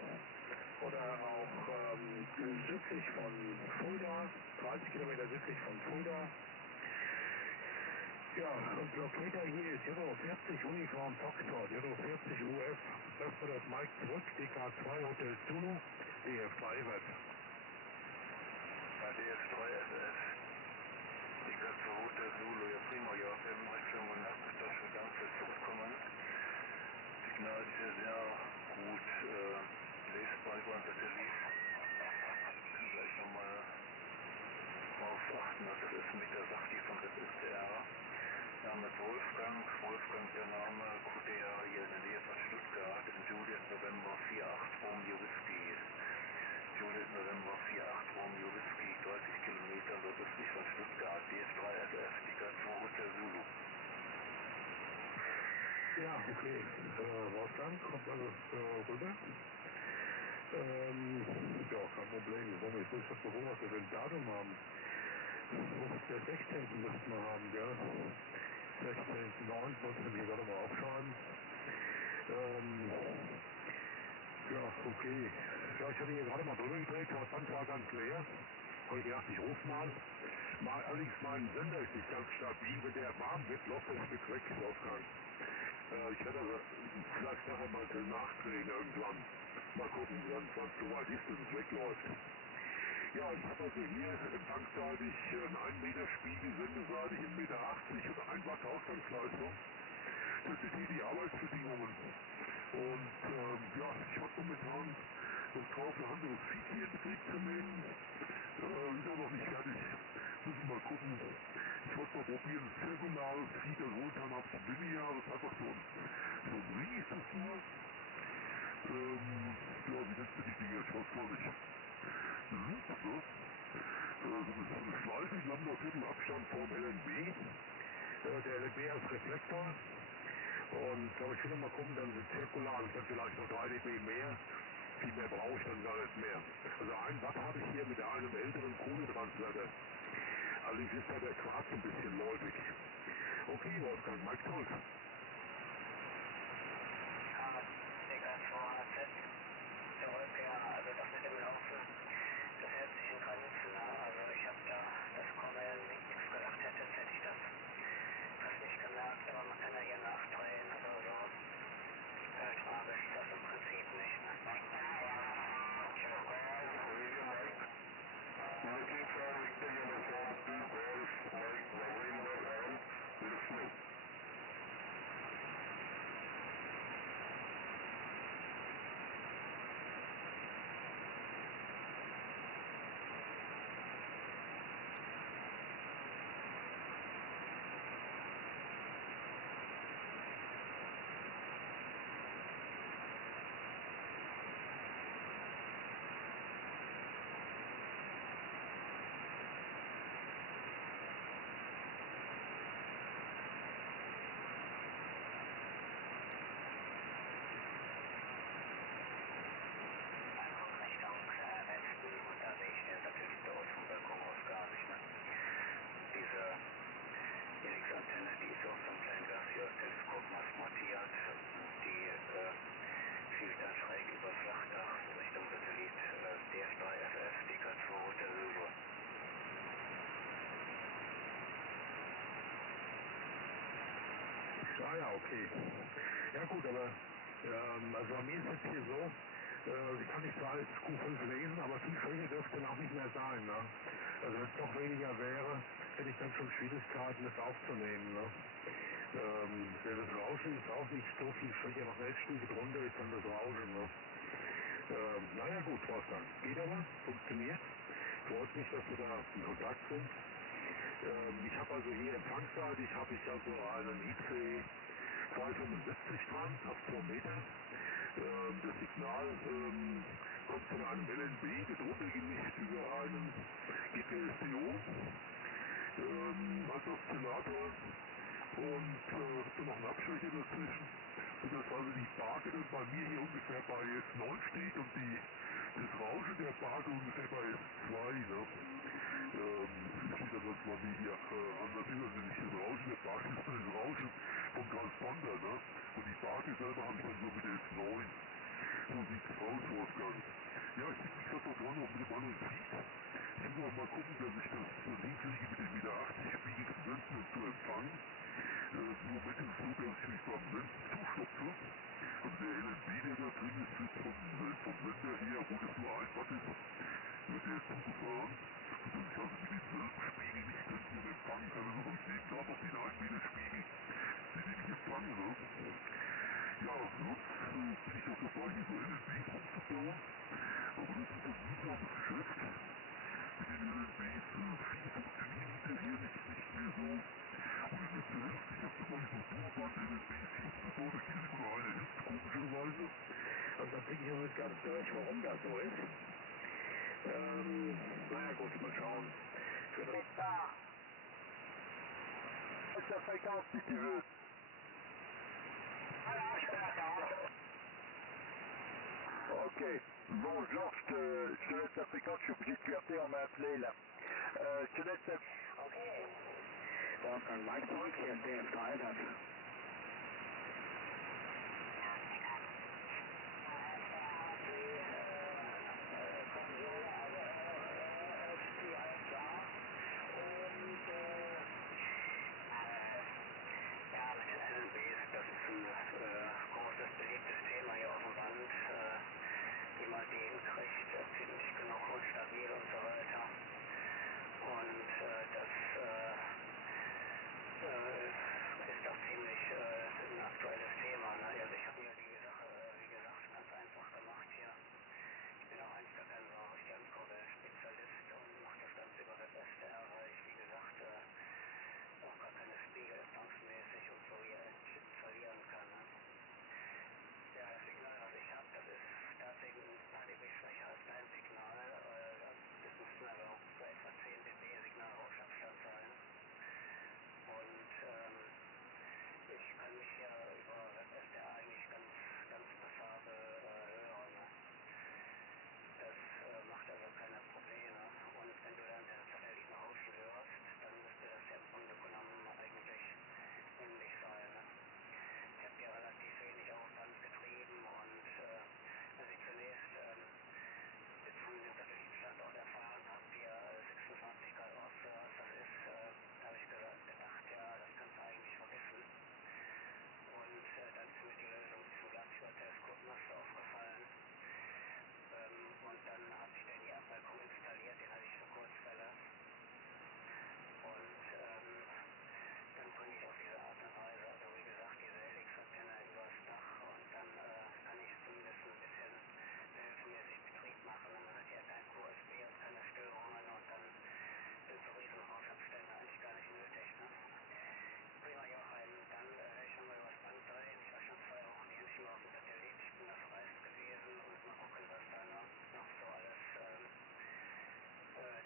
oder auch südlich von Fulda, 30 Kilometer südlich von Fulda. Ja, und Locator hier ist Euro 40 Uniform Foxtrot, Euro 40 UF, öffne das Mic zurück, DK2 Hotel Zulu, DF3 wird. DS3SF, DK2 Hotel Zulu, ja prima, Joachim, recht schönen guten Nachmittag, schönen Dank fürs Zurückkommen. Signal ist ja sehr gut lesbar über den Satellit. Ich kann gleich nochmal darauf achten, dass das ist mit der Sachti von der SDR. Name ist Wolfgang der Name, QDA hier in der Nähe von Stuttgart, in Juliet November 48 Romeo Whisky. Juliet November 48 Romeo Whisky, 30 Kilometer nordöstlich von Stuttgart, DS3SF, DK2 Hotel Zulu. Ja, okay. Wolfgang, kommt also rüber. Ja, kein Problem. Ich muss schon gucken, was wir für ein Datum haben. Der 16. müssten wir haben, gell? 16.9. muss ich mir gerade mal aufschreiben. Ja, okay. Ja, ich hatte hier gerade mal drüber gedreht, das Band war ganz leer. Habe ich gedacht, ich rufe mal. Allerdings mein Sender ist nicht ganz stabil. Wenn der warm wird, läuft das Stück weg, Wolfgang. Ich werde aber vielleicht nachher mal nachdrehen irgendwann. Mal gucken, wann es soweit ist, dass es wegläuft. Ja, ich habe also hier empfangsseitig einen 1 Meter Spiegel, sendeseitig 1,80 Meter und 1 Watt Ausgangsleistung. Das sind hier die Arbeitsbedingungen. Und ja, ich habe momentan noch drauf ein anderes Feed hier in Betrieb zu nehmen. Ist aber noch nicht fertig. Müssen mal gucken. Ich wollte mal probieren, ein zirkulares Feed, also momentan habe ich ein lineares, einfach so ein Rie ist das nur. Ja, wie nennt man die Dinger? Ich weiß gar nicht. Loop, ne? So eine Schleife, die haben noch Viertelabstand vom LNB. Der LNB als Reflektor. Und aber ich will noch mal gucken, dann sind zirkularen, dann vielleicht noch 3 dB mehr. Viel mehr brauche ich dann gar nicht mehr. Also 1 Watt habe ich hier mit einem älteren Kohletransverter. Allerdings ist da der Quarz ein bisschen läufig. Okay, Wolfgang, Mike zurück. Zurück, ja, also das mit dem Laufen, das hält sich in Grenzen, ne? Also ich habe da, das kommt mir nichts gedacht hätte ich das fast nicht gemerkt, aber man kann ja hier nachdrehen, also so tragisch ist das im Prinzip nicht, ne? Looking for Victor Uniform 2 Golf, Mike November on, listening. Ah ja, okay. Ja gut, aber also bei mir ist es hier so, ich kann nicht zwar als Q5 lesen, aber viel schwächer dürfte dann auch nicht mehr sein. Ne? Also wenn es noch weniger wäre, hätte ich dann schon Schwierigkeiten, das aufzunehmen. Ne? Das Rauschen ist auch nicht so viel schwächer, noch eine Stufe drunter ist dann das Rauschen. Ne? Naja gut, Wolfgang, geht aber, funktioniert. Freut mich, dass wir da in Kontakt sind. Ich habe also hier empfangsseitig habe ich also einen IC 275 dran auf 2 Meter. Das Signal kommt von einem LNB, wird runtergemischt über einen GPSDO als Oszillator und dann noch ein Abschwächer dazwischen, sodass also die Barke dann bei mir hier ungefähr bei S9 steht und das Rauschen der Barke ungefähr bei S2. Ne? Steht dann was bei mir hier anders über, also nicht das Rauschen der Barke, ist das Rauschen vom Transponder. Ne? Und die Barke selber habe ich dann so mit S9. So sieht's aus, Wolfgang. Ja, ich bin mich gerade noch dran, auch mit dem anderen Feed. Ich muss auch mal gucken, dass ich das hinkriege, mit den Meter 80 Spiegel zu senden und zu empfangen. Im Moment ist es so, dass ich mich beim Senden zustopfe. Also der LNB, der da drin ist, wird vom Sender her, obwohl das nur 1 Watt ist, wird der zugefahren, sodass ich also mit demselben Spiegel nicht senden und empfangen kann. Also habe ich nebenan noch den 1 Meter Spiegel, mit dem ich empfange. Ne? Ja, sonst bin ich auch dabei, hier so LNBs umzubauen. Aber das ist ein mühsames Geschäft. Mit den LNBs, viele funktionieren hinterher nicht mehr so. Und es ist zuerst, ich habe dabei so Dualband-LNBs hier umgebaut, da geht immer nur eine Hälfte, komischerweise. Und da blicke ich noch nicht ganz durch, warum das so ist. Naja gut, mal schauen. Ist der Fréquence, si tu veux. Ok, bon Georges, je te laisse la fréquence, je suis obligé de capter, on m'a appelé là. Je te laisse la... Wolfgang Mike hier der Freitag. Großes beliebtes Thema hier auf dem Band, wie man die hinkriegt, ziemlich genug und stabil und so weiter. Und das ist doch ziemlich ein aktuelles Thema. Ne? Also ich habe mir die Sache, wie gesagt, ganz einfach gemacht hier. Ich bin auch eigentlich gar kein so richtiger Mikrowellen-Spezialist und mache das Ganze über WebSDR, weil ich, wie gesagt, auch gar keine Spiegel empfangsmäßig und so hier installieren kann. Ne? Ja, das Signal, was ich habe, das ist tatsächlich ein paar dB schwächer als dein Signal. Das müssten also so etwa 10 dB Signalrauschabstand sein. Und ich kann mich ja über WebSDR eigentlich ganz passabel hören. Ne? Das macht also keine Probleme. Und wenn du dann den satelliten Rauschen hörst, dann müsste das ja im Grunde genommen eigentlich ähnlich sein. Ne? Ich habe hier relativ wenig Aufwand getrieben und als ich zunächst von dem Satellitenstandort erfahren habe, hier 26 Grad Ostwärts, das ist, da habe ich gedacht, ja, das kannst du eigentlich vergessen. Und dann ist mir die Lösung mit diesem Glasschwer-Teleskopmast aufgefallen. Und dann habe ich den hier Balkon installiert, den hatte ich für Kurzfälle. Und dann konnte ich auf diese Art und Weise, also wie gesagt, diese Helix-Antenne übers Dach und dann kann ich zumindest ein bisschen behelfsmäßig Betrieb machen. Man hat ja kein QSB und keine Störungen und dann sind so riesen Rauschabstände eigentlich gar nicht nötig. Ne? Prima, Joachim, dann werde ich nochmal übers Band drehen. Ich war schon 2 Wochen hier nicht mehr auf dem Satellit. Ich bin da verreist gewesen und mal gucken, was da noch so alles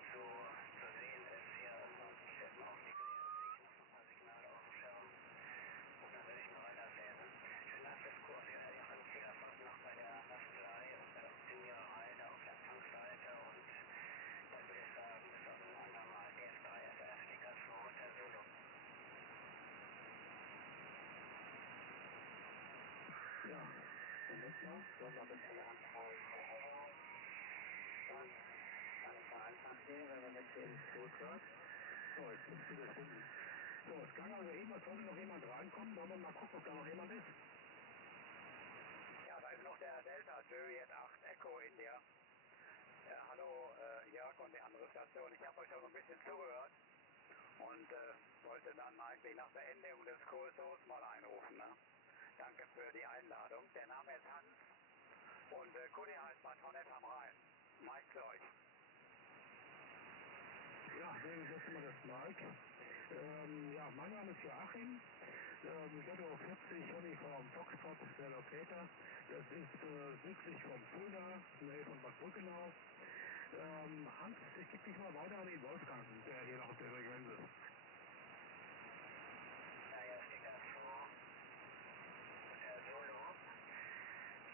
zu sehen ist hier. Und ich werde mal auf die sehe ich noch so ein paar Signale auf dem Schirm. Und dann werde ich mal weiterlesen. Schönen Dank fürs Kurs. Joachim, viel Erfolg noch bei der Bastelei und bei der Optimiererei da auf der Empfangsseite. Und dann würde ich sagen, bis auf ein andermal. DF3 FF, die Katze Hotel Zulu. Ja, und jetzt noch? Nochmal bis zu der Anfrage von Euro. Dann kann ich mal einfach sehen, wenn man jetzt hier ins Zurückhört. So, jetzt bist du wieder finden. So, es klang also eben, als sollte noch jemand reinkommen. Wollen wir mal gucken, ob da noch jemand ist? Ja, da ist noch der Delta Juliet 8 Echo India. Ja, hallo Jörg und die andere Station. Ich habe euch schon ein bisschen zugehört und wollte dann eigentlich nach Beendigung des Kurses mal einrufen. Ne? Danke für die Einladung. Der Name ist Hans und Kuni heißt Patronet am Rhein. Mike für euch. Ja, das ist immer das Mike. Ja, mein Name ist Joachim. Ghetto 40 Uniform Foxtrot, der Locator. Das ist südlich von Fulda, in der Nähe von Bad Brückenau. Hans, ich gebe dich mal weiter an den Wolfgang, der hier noch auf der Frequenz ist. Ja, hier steht das vor. Solo.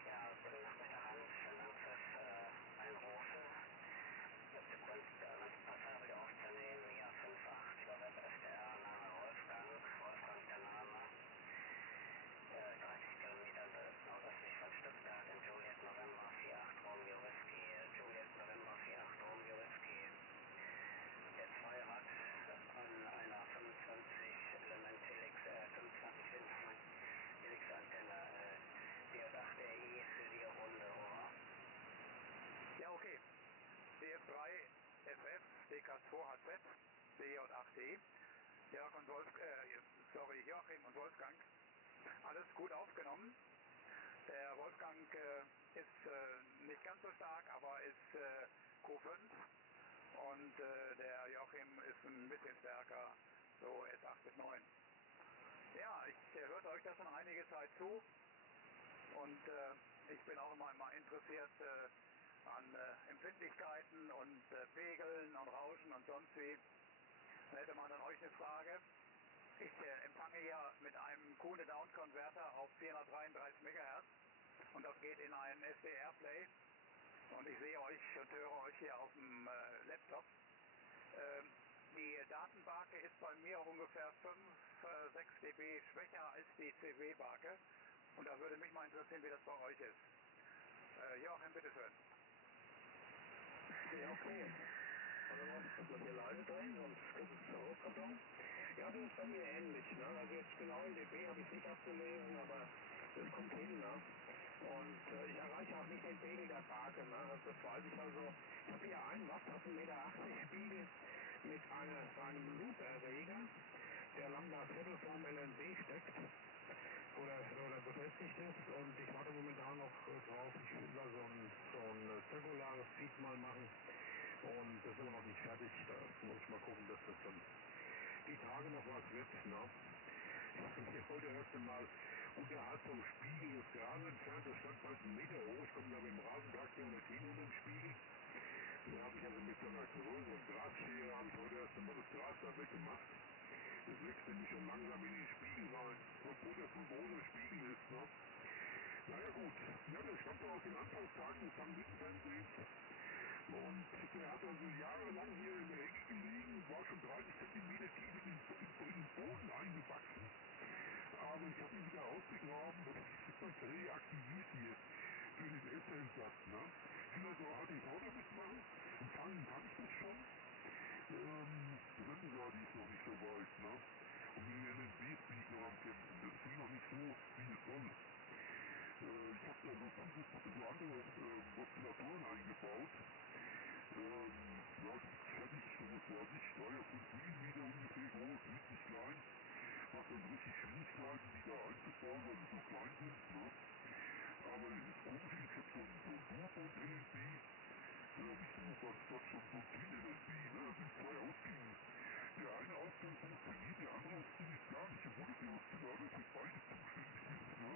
Ja, guten Nachmittag, Hans. Vielen Dank fürs Einrufen. Sekunde, ganz passabel aufzunehmen. Ja, 5-8, November SDR, Name Wolfgang. Wolfgang der Name. 30 Kilometer nordöstlich von Stuttgart in Juliet November 48 Romeo Whisky. Juliet November 48 Romeo Whisky. Der Zweirad an einer 25 Element Helix, 25 Windpoint Helix Antenne. DJ8EI für die Runde, over. Ja, okay. DF3 FF, DK2HZ, DJ8D. Joachim und Wolfgang. Alles gut aufgenommen. Der Wolfgang ist nicht ganz so stark, aber ist Q5 und der Joachim ist ein bisschen stärker, so S8 bis 9. Ja, ich hörte euch das schon einige Zeit zu und ich bin auch immer interessiert an Empfindlichkeiten und Pegeln und Rauschen und sonst wie. Dann hätte man an euch eine Frage. Ich empfange hier mit einem Kuhne Down Converter auf 433 MHz und das geht in einen SD-Airplay und ich sehe euch und höre euch hier auf dem Laptop. Die Datenbarke ist bei mir ungefähr 5-6 dB schwächer als die CW-Barke und da würde mich mal interessieren, wie das bei euch ist. Joachim, bitteschön. Ja, okay. Also muss man hier leise drehen, sonst ist es zu hochgekommen. Ja, das ist bei mir ähnlich. Ne? Also jetzt genau in dB habe ich nicht abgelesen, aber das kommt hin. Ne? Und ich erreiche auch nicht den Pegel der Barke. Ne? Das weiß ich also. Ich habe hier einen Watt auf 1,80 Meter Spiegel mit einem Loop-Erreger, der Lambda Viertel vorm LNB steckt oder befestigt ist. Und ich warte momentan noch drauf. Ich will da so ein zirkulares Feed mal machen. Und das ist aber noch nicht fertig. Da muss ich mal gucken, dass das dann die Tage noch was wird. Ne? Ich wollte erst einmal unterhalb vom Spiegel das Gras entfernt. Das stand fast 1 Meter hoch. Ich komme da mit dem Rasentraktor nicht hin unter dem Spiegel. Da habe ich also mit so einer größeren Drahtschere habe ich heute erst einmal das Gras da weggemacht. Das wächst nämlich schon langsam in den Spiegel rein. Obwohl das ein großer Spiegel ist. Ne? Naja gut. Ja, der stammt aus den Anfangstagen des Sankt-Wittenfernsehens. Und der hat also jahrelang hier in der Ecke gelegen, war schon 30 Zentimeter tief in den Boden eingewachsen. Aber ich habe ihn wieder ausgegraben und reaktivisiert für den SL-Satz. Ne? Ich will also HTV damit machen, empfangen kann ich das schon. Sendesaal ist noch nicht so weit. Ne? Und mit dem LNB-Speed noch am Kämpfen, das will noch nicht so, wie es soll. Ich habe da so andere Modulatoren eingebaut. Ja, fertig, so was weiß ich, 3 oder 5 mm ungefähr groß, winzig klein. Macht dann richtig Schwierigkeiten, die da einzubauen, weil sie so klein sind. Ne? Aber es ist komisch, ich habe so ein Duo-LNB. Ich suche was schon so ein Twin-LNB, ne? Das sind 2 Ausgänge. Der eine Ausgang funktioniert, der andere funktioniert gar nicht, obwohl der Oszillator für beide zuständig ist. Ne?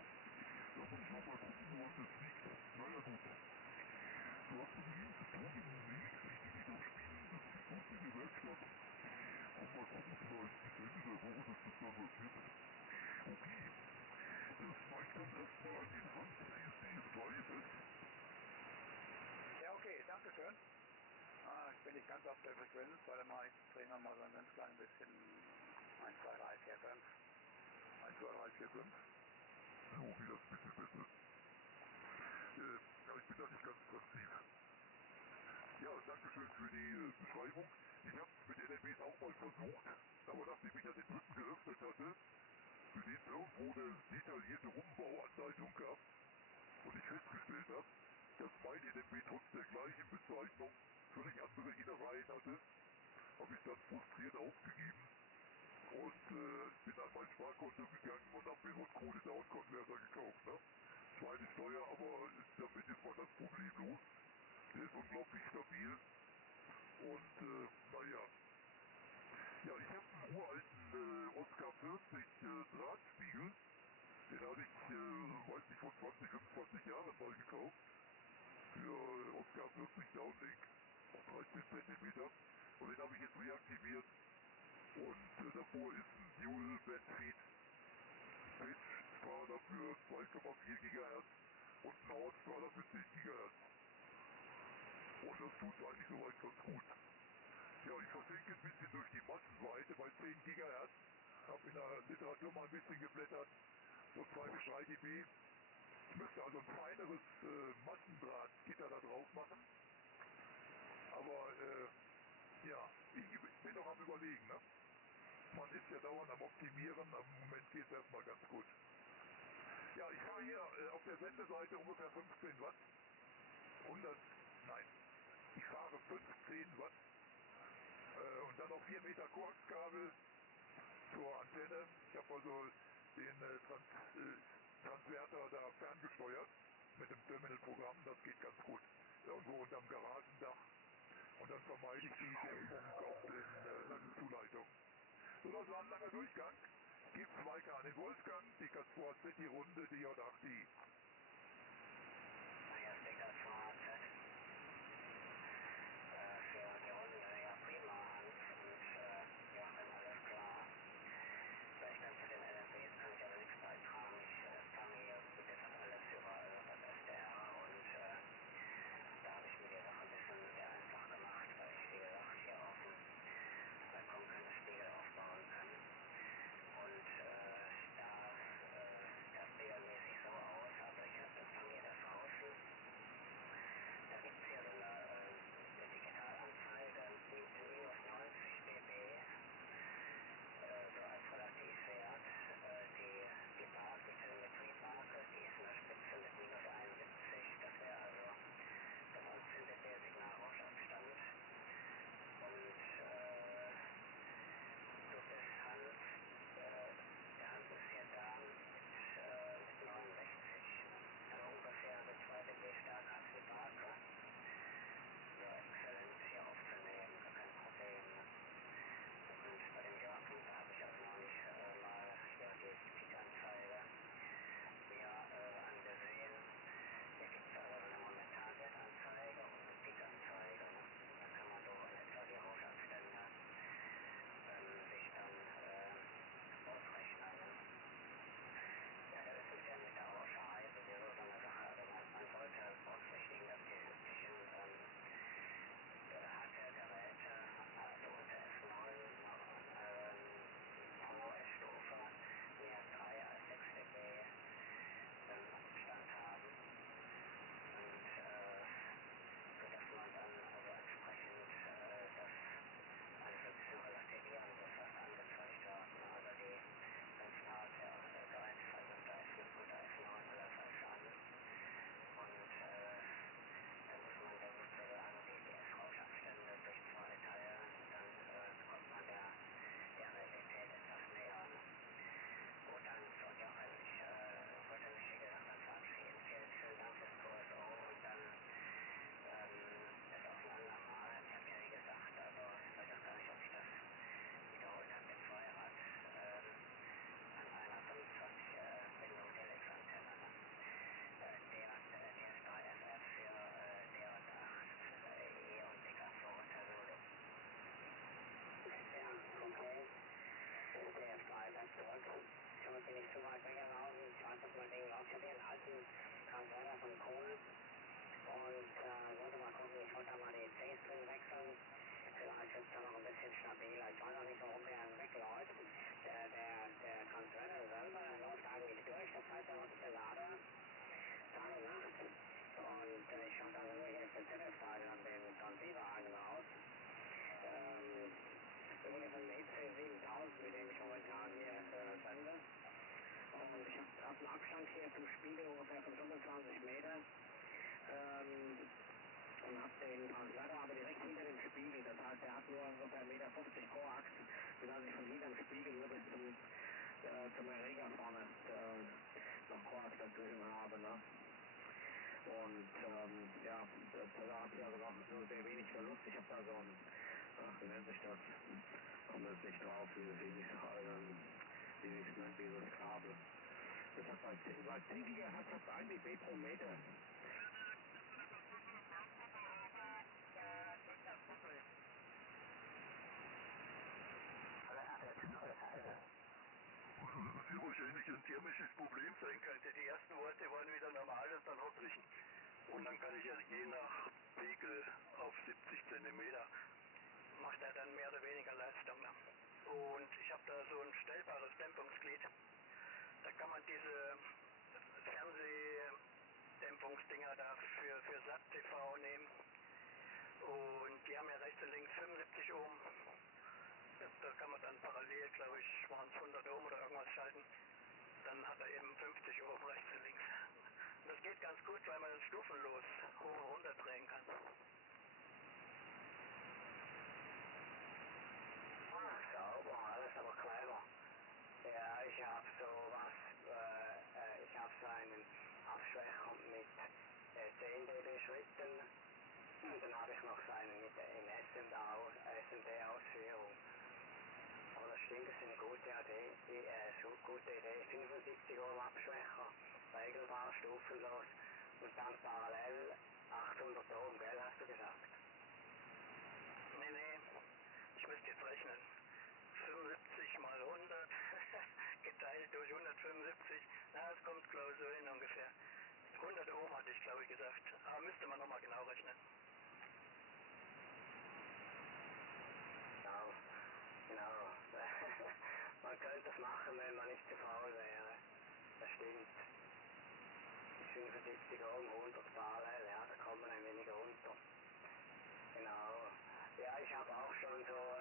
Da muss ich noch mal gucken, woran das liegt. Naja gut. Du hast mit ihm zu tun demnächst. Ich will dich noch spielen. Das ist gut in der Werkstatt. Und mal gucken, vielleicht bis Ende der Woche, dass das dann was wird. Okay. Das zeigt dann erstmal an den Hans CSDF3FF. Ja, okay, danke schön. Ich bin nicht ganz auf der Frequenz. Warte mal, ich drehe nochmal so ein ganz klein bisschen. 1, 2, 3, 4, 5. 1, 2, 3, 4, 5. So, wieder ein bisschen besser. Ja, ich bin da nicht ganz passiv. Ja, danke. Dankeschön für die Beschreibung. Ich habe mit LNBs auch mal versucht, aber nachdem ich ja den dritten geöffnet hatte, für den es irgendwo eine detaillierte Umbauanleitung gab und ich festgestellt habe, dass mein LNB trotz der gleichen Bezeichnung völlig andere Innereien hatte, habe ich dann frustriert aufgegeben und bin an mein Sparkonto gegangen und habe mir so einen Kohle-Down-Konverter gekauft. Ne? Zwar eine Steuer, aber damit ist man das Problem los. Der ist unglaublich stabil und naja. Ja, ich habe einen uralten Oscar 40 Drahtspiegel, den habe ich, weiß nicht, vor 20, 25 Jahren mal gekauft, für Oscar 40 Downlink, 13 cm, und den habe ich jetzt reaktiviert und davor ist ein Dual Bandfeed Pitch Strahler für 2,4 GHz und ein Hornstrahler für 10 GHz. Und das tut eigentlich soweit ganz gut. Ja, ich versinke ein bisschen durch die Massenweite bei 10 GHz. Habe in der Literatur mal ein bisschen geblättert. So 2 bis 3 dB. Ich müsste also ein feineres Massendrahtgitter da drauf machen. Aber ja, ich bin noch am Überlegen. Ne? Man ist ja dauernd am Optimieren. Im Moment geht es erstmal ganz gut. Ja, ich fahre hier auf der Sendeseite ungefähr 15 Watt. 100, nein, ich fahre 15 Watt. Und dann noch 4 Meter Koaxkabel zur Antenne. Ich habe also den Transverter da ferngesteuert mit dem Terminal-Programm. Das geht ganz gut. Irgendwo unterm Garagendach. Und dann vermeide ich die Dämpfung auf den langen Zuleitungen. So, das war ein langer Durchgang. Gibt 2K an den Wolfgang, die K2Z, die Runde, die J8i. Hier ist die K2Z. Für die Runde, ja prima, Hans. Und ja, dann alles klar. Vielleicht dann zu den LNBs kann ich aber nichts beitragen. Ich fange hier, wie gesagt, alles über das SDR und da habe ich mir die Sache ein bisschen sehr einfach gemacht, weil ich, wie gesagt, hier auf dem Balkon keine Spiegel aufbauen kann. Und das regelmäßig so aus, ab jedenfalls. Leider aber direkt hinter dem Spiegel. Das heißt, er hat nur ungefähr 1,50 Meter Koax, sodass ich von hinterm Spiegel nur bis zum Erreger vorne noch Koax dazwischen habe. Ne? Und ja, da hat sich also noch nur sehr wenig Verlust. Ich habe da so ein, wie nennt sich das? Kommt das nicht drauf, dieses Kabel. Das hat bei 10 GHz hat es eigentlich B pro Meter. Hier wahrscheinlich ein thermisches Problem sein könnte. Die ersten Worte waren wieder normal und dann hat sich. Und dann kann ich ja je nach Pegel auf 70 cm macht er dann mehr oder weniger Leistung. Ne? Und ich habe da so ein stellbares Dämpfungsglied. Da kann man diese Fernsehdämpfungsdinger da für SAT-TV nehmen. Und die haben ja rechts und links 75 Ohm. Da kann man dann parallel, glaube ich, waren es 100 Ohm oder irgendwas schalten. Dann hat er eben 50 Ohm rechts und links. Und das geht ganz gut, weil man dann stufenlos hoch und runter drehen kann. Sauber, alles aber clever. Ja, ich habe sowas, ich habe so einen Abschwächer mit 10 dB Schritten und dann habe ich noch so einen mit in SMD-Ausführung. Aber das stimmt, das ist eine gute Idee. 75 Ohm Abschwächer, regelbar, stufenlos und dann parallel 800 Ohm, gell, hast du gesagt? Nee, ich müsste jetzt rechnen. 75 mal 100 geteilt durch 175, na, das kommt glaube ich so hin ungefähr. 100 Ohm hatte ich glaube ich gesagt, aber müsste man nochmal genau rechnen. Genau. Man könnte es machen, wenn man nicht zu faul wäre. Das stimmt. 75 Ohm, 100 parallel, ja, da kommt man ein wenig runter. Genau. Ja, ich habe auch schon so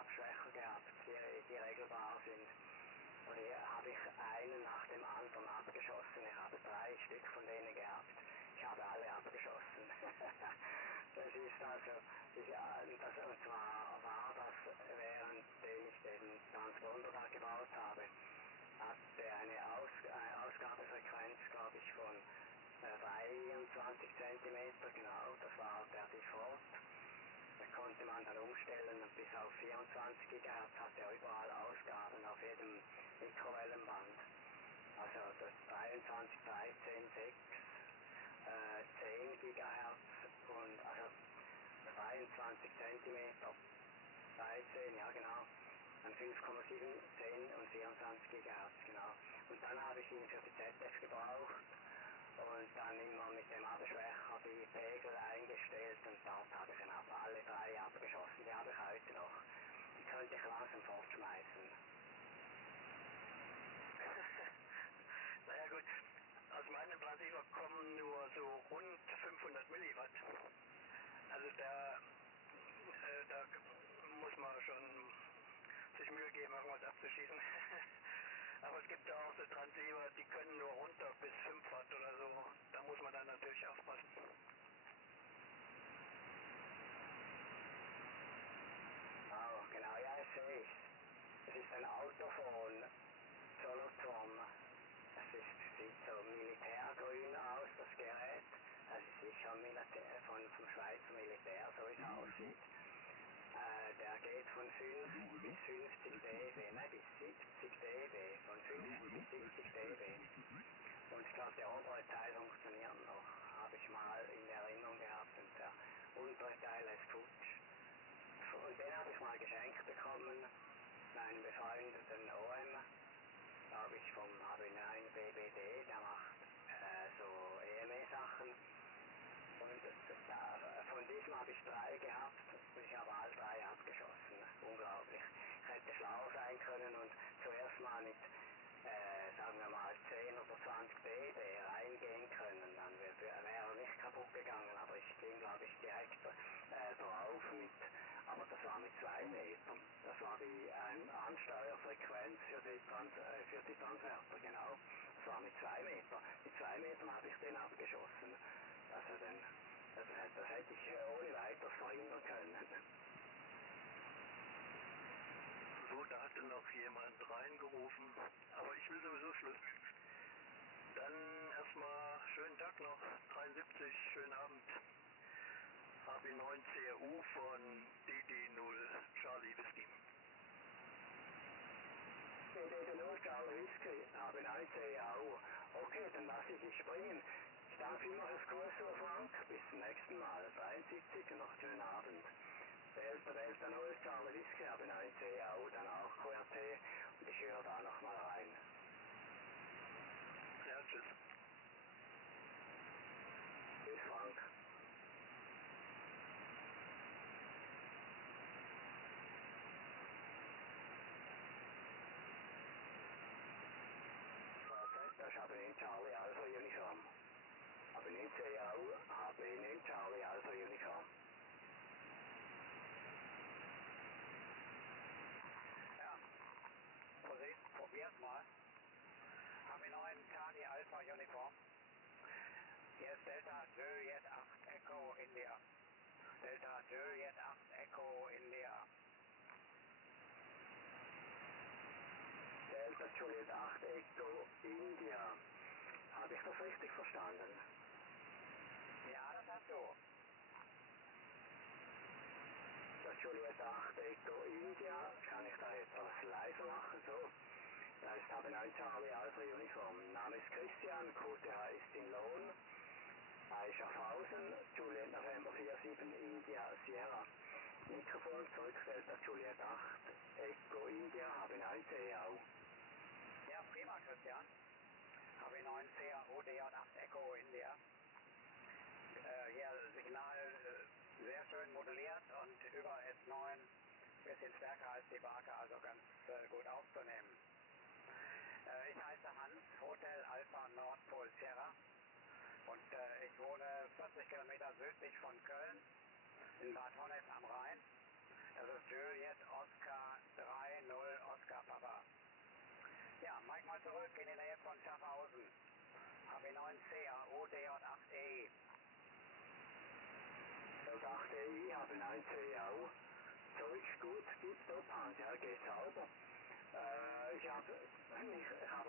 Abschwächer gehabt, die regelbar sind. Und hier habe ich einen nach dem anderen abgeschossen. Ich habe 3 Stück von denen gehabt. Ich habe alle abgeschossen. Das ist also, und zwar war das, währenddem ich den Transponder da gebaut habe, hatte eine Ausgabefrequenz, glaube ich, von 23 cm, genau, das war der Default. Da konnte man dann umstellen und bis auf 24 GHz hatte er überall Ausgaben auf jedem Mikrowellenband. Also das 23, 13, 6, 10 GHz und also 23 cm, 13, ja genau, dann 5,7, 10 und 24 GHz, genau. Und dann habe ich ihn für die ZF gebraucht. Und dann immer mit dem Abschwächer die Pegel eingestellt und dort habe ich dann alle 3 abgeschossen. Die habe ich heute noch. Die könnte ich langsam fortschmeißen. Naja gut, aus meinem Transceiver kommen nur so rund 500 Milliwatt. Also da muss man schon sich Mühe geben, irgendwas abzuschießen. Aber es gibt ja auch so Transceiver, die können nur runter bis 5 Watt oder so. Da muss man dann natürlich aufpassen. Oh, genau, ja, ich sehe es. Es ist ein Autophon, Solothurn. Sieht so militärgrün aus, das Gerät. Das ist sicher vom Schweizer Militär, so wie es aussieht. Der geht von 5 bis 50 dB, ne, bis 70 dB, von 50 bis 70 dB. Und ich glaube, der obere Teil funktioniert noch, habe ich mal in Erinnerung gehabt, und der untere Teil ist futsch. Und den habe ich mal geschenkt bekommen, meinen befreundeten OM, habe ich habe ihn einen BBD, der macht so EME-Sachen. Und von diesem habe ich 3 gehabt und ich habe alle 3 abgeschossen. Unglaublich. Ich hätte schlau sein können und zuerst mal mit, sagen wir mal, 10 oder 20 dB reingehen können. Dann wäre er nicht kaputt gegangen, aber ich ging, glaube ich, direkt drauf aber das war mit 2 Metern. Das war die Ansteuerfrequenz für die Transverter, genau. Das war mit 2 Metern. Mit 2 Metern habe ich den abgeschossen. Also das hätte ich noch jemand reingerufen, aber ich will sowieso Schluss. Dann erstmal schönen Tag noch, 73, schönen Abend. AB9CRU von DD0 Charlie Whisky. DD0 Charlie Whisky, AB9CRU. Okay, dann lasse ich dich springen. Ich danke vielmals fürs Grüßen, Frank. Bis zum nächsten Mal. 73 und noch einen schönen Abend. Delta 0 Charlie Whisky, AB9CRU, dann auch QRT. Und ich höre da nochmal rein. Ja, tschüss. Tschüss, Frank. Das ist AB9 Charlie Alpha Uniform. AB9 CAU, AB9 Charlie Alpha Uniform. Ja, probier's mal. AB9 Charlie Alpha Uniform. Hier ist Delta Juliet 8 Echo India. Delta Juliet 8 Echo India. Delta Juliet 8 Echo India. Habe ich das richtig verstanden? Ja, das hast du. Das Juliet 8 Echo India. Kann ich da etwas leiser machen? So. Da ist AB9 Charlie Alpha Uniform. Name ist Christian, QTH ist in Lohn. Schaffhausen, Juliet November 47 India Sierra. Mikrofon zurück, Delta Juliet 8 Echo India, AB9 CAU. Ja, prima, Christian. AB9 CAU DJ8 Echo India. Hier Signal sehr schön modelliert und über S9 bisschen stärker als die Barke, also ganz gut aufzunehmen. Ich heiße Hans, Hotel Alpha Nordpol Sierra und ich wohne 40 Kilometer südlich von Köln in Bad Honnef am Rhein. Das ist Juliet Oscar 30 Oscar Papa. Ja, Mike mal zurück in die Nähe von Schaffhausen. AB9 CAO DJ8E. Das 8EI, AB9 CAO. Zurück, gut, tipptopp, Hans, ja, geht sauber. Ich habe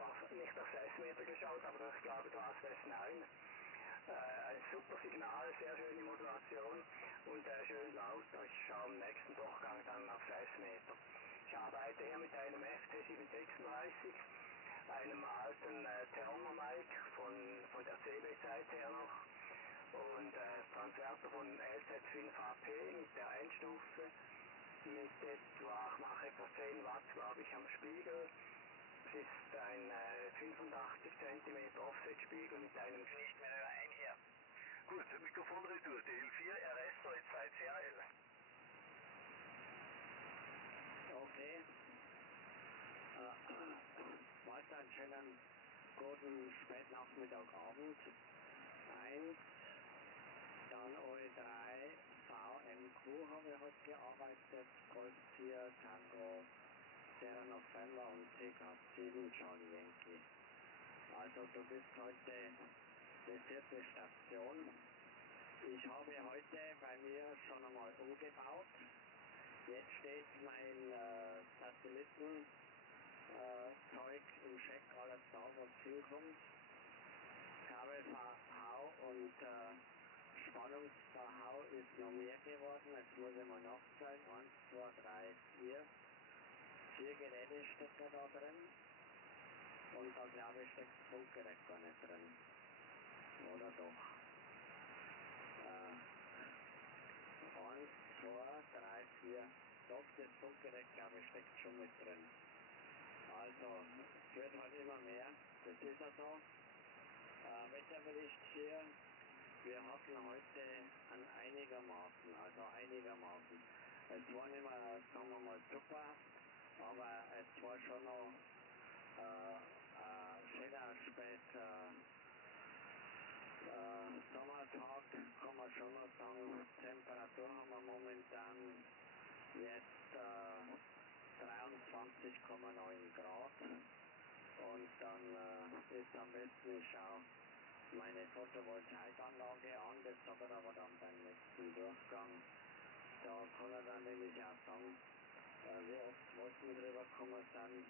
auch nicht auf S-Meter geschaut, aber ich glaube, du hast S9. Ein super Signal, sehr schöne Modulation und schön laut. Ich schaue am nächsten Durchgang dann auf 6 Meter. Ich arbeite hier mit einem FT736, einem alten Thermomike von der CB-Zeit her noch und Transverter von LZ5HP mit der Endstufe mit etwa, ich mache etwa 10 Watt, glaube ich, am Spiegel. Es ist ein 85 cm Offset-Spiegel mit einem... Nicht mehr ein hier. Gut, Mikrofon retour, DL4 RS Deutschzeit CAL. Okay. Weiter einen schönen guten Spätnachmittag, Abend. 1, dann OE3 VMQ habe ich heute gearbeitet, Golf 4 Tango Sierra November und TK7 Charlie Yankee. Also du bist heute die 4. Station. Ich habe heute bei mir schon einmal umgebaut. Jetzt steht mein Satellitenzeug im Check alles da, was hinkommt. KWVH und Spannungsverhau ist noch mehr geworden. Jetzt muss ich mal nachzählen. 1, 2, 3, 4. 4 Geräte stecken da drin. Und da glaube ich steckt das Funkgerät gar nicht drin. Oder doch? 1, 2, 3, 4. Doch, das Funkgerät glaube ich steckt schon mit drin. Also, es wird halt immer mehr. Das ist ja so. Wetterbericht hier. Wir hatten heute an einigermaßen. Es war nicht mehr, sagen wir mal, super, aber es war schon noch schöner später Sommertag, kann man schon noch sagen. Temperatur haben wir momentan jetzt 23,9 Grad. Und dann ist am besten, ich schaue meine Photovoltaikanlage an, das habe ich aber dann beim nächsten Durchgang. Da kann er dann nämlich auch sagen, wie oft Wolken drüber gekommen sind,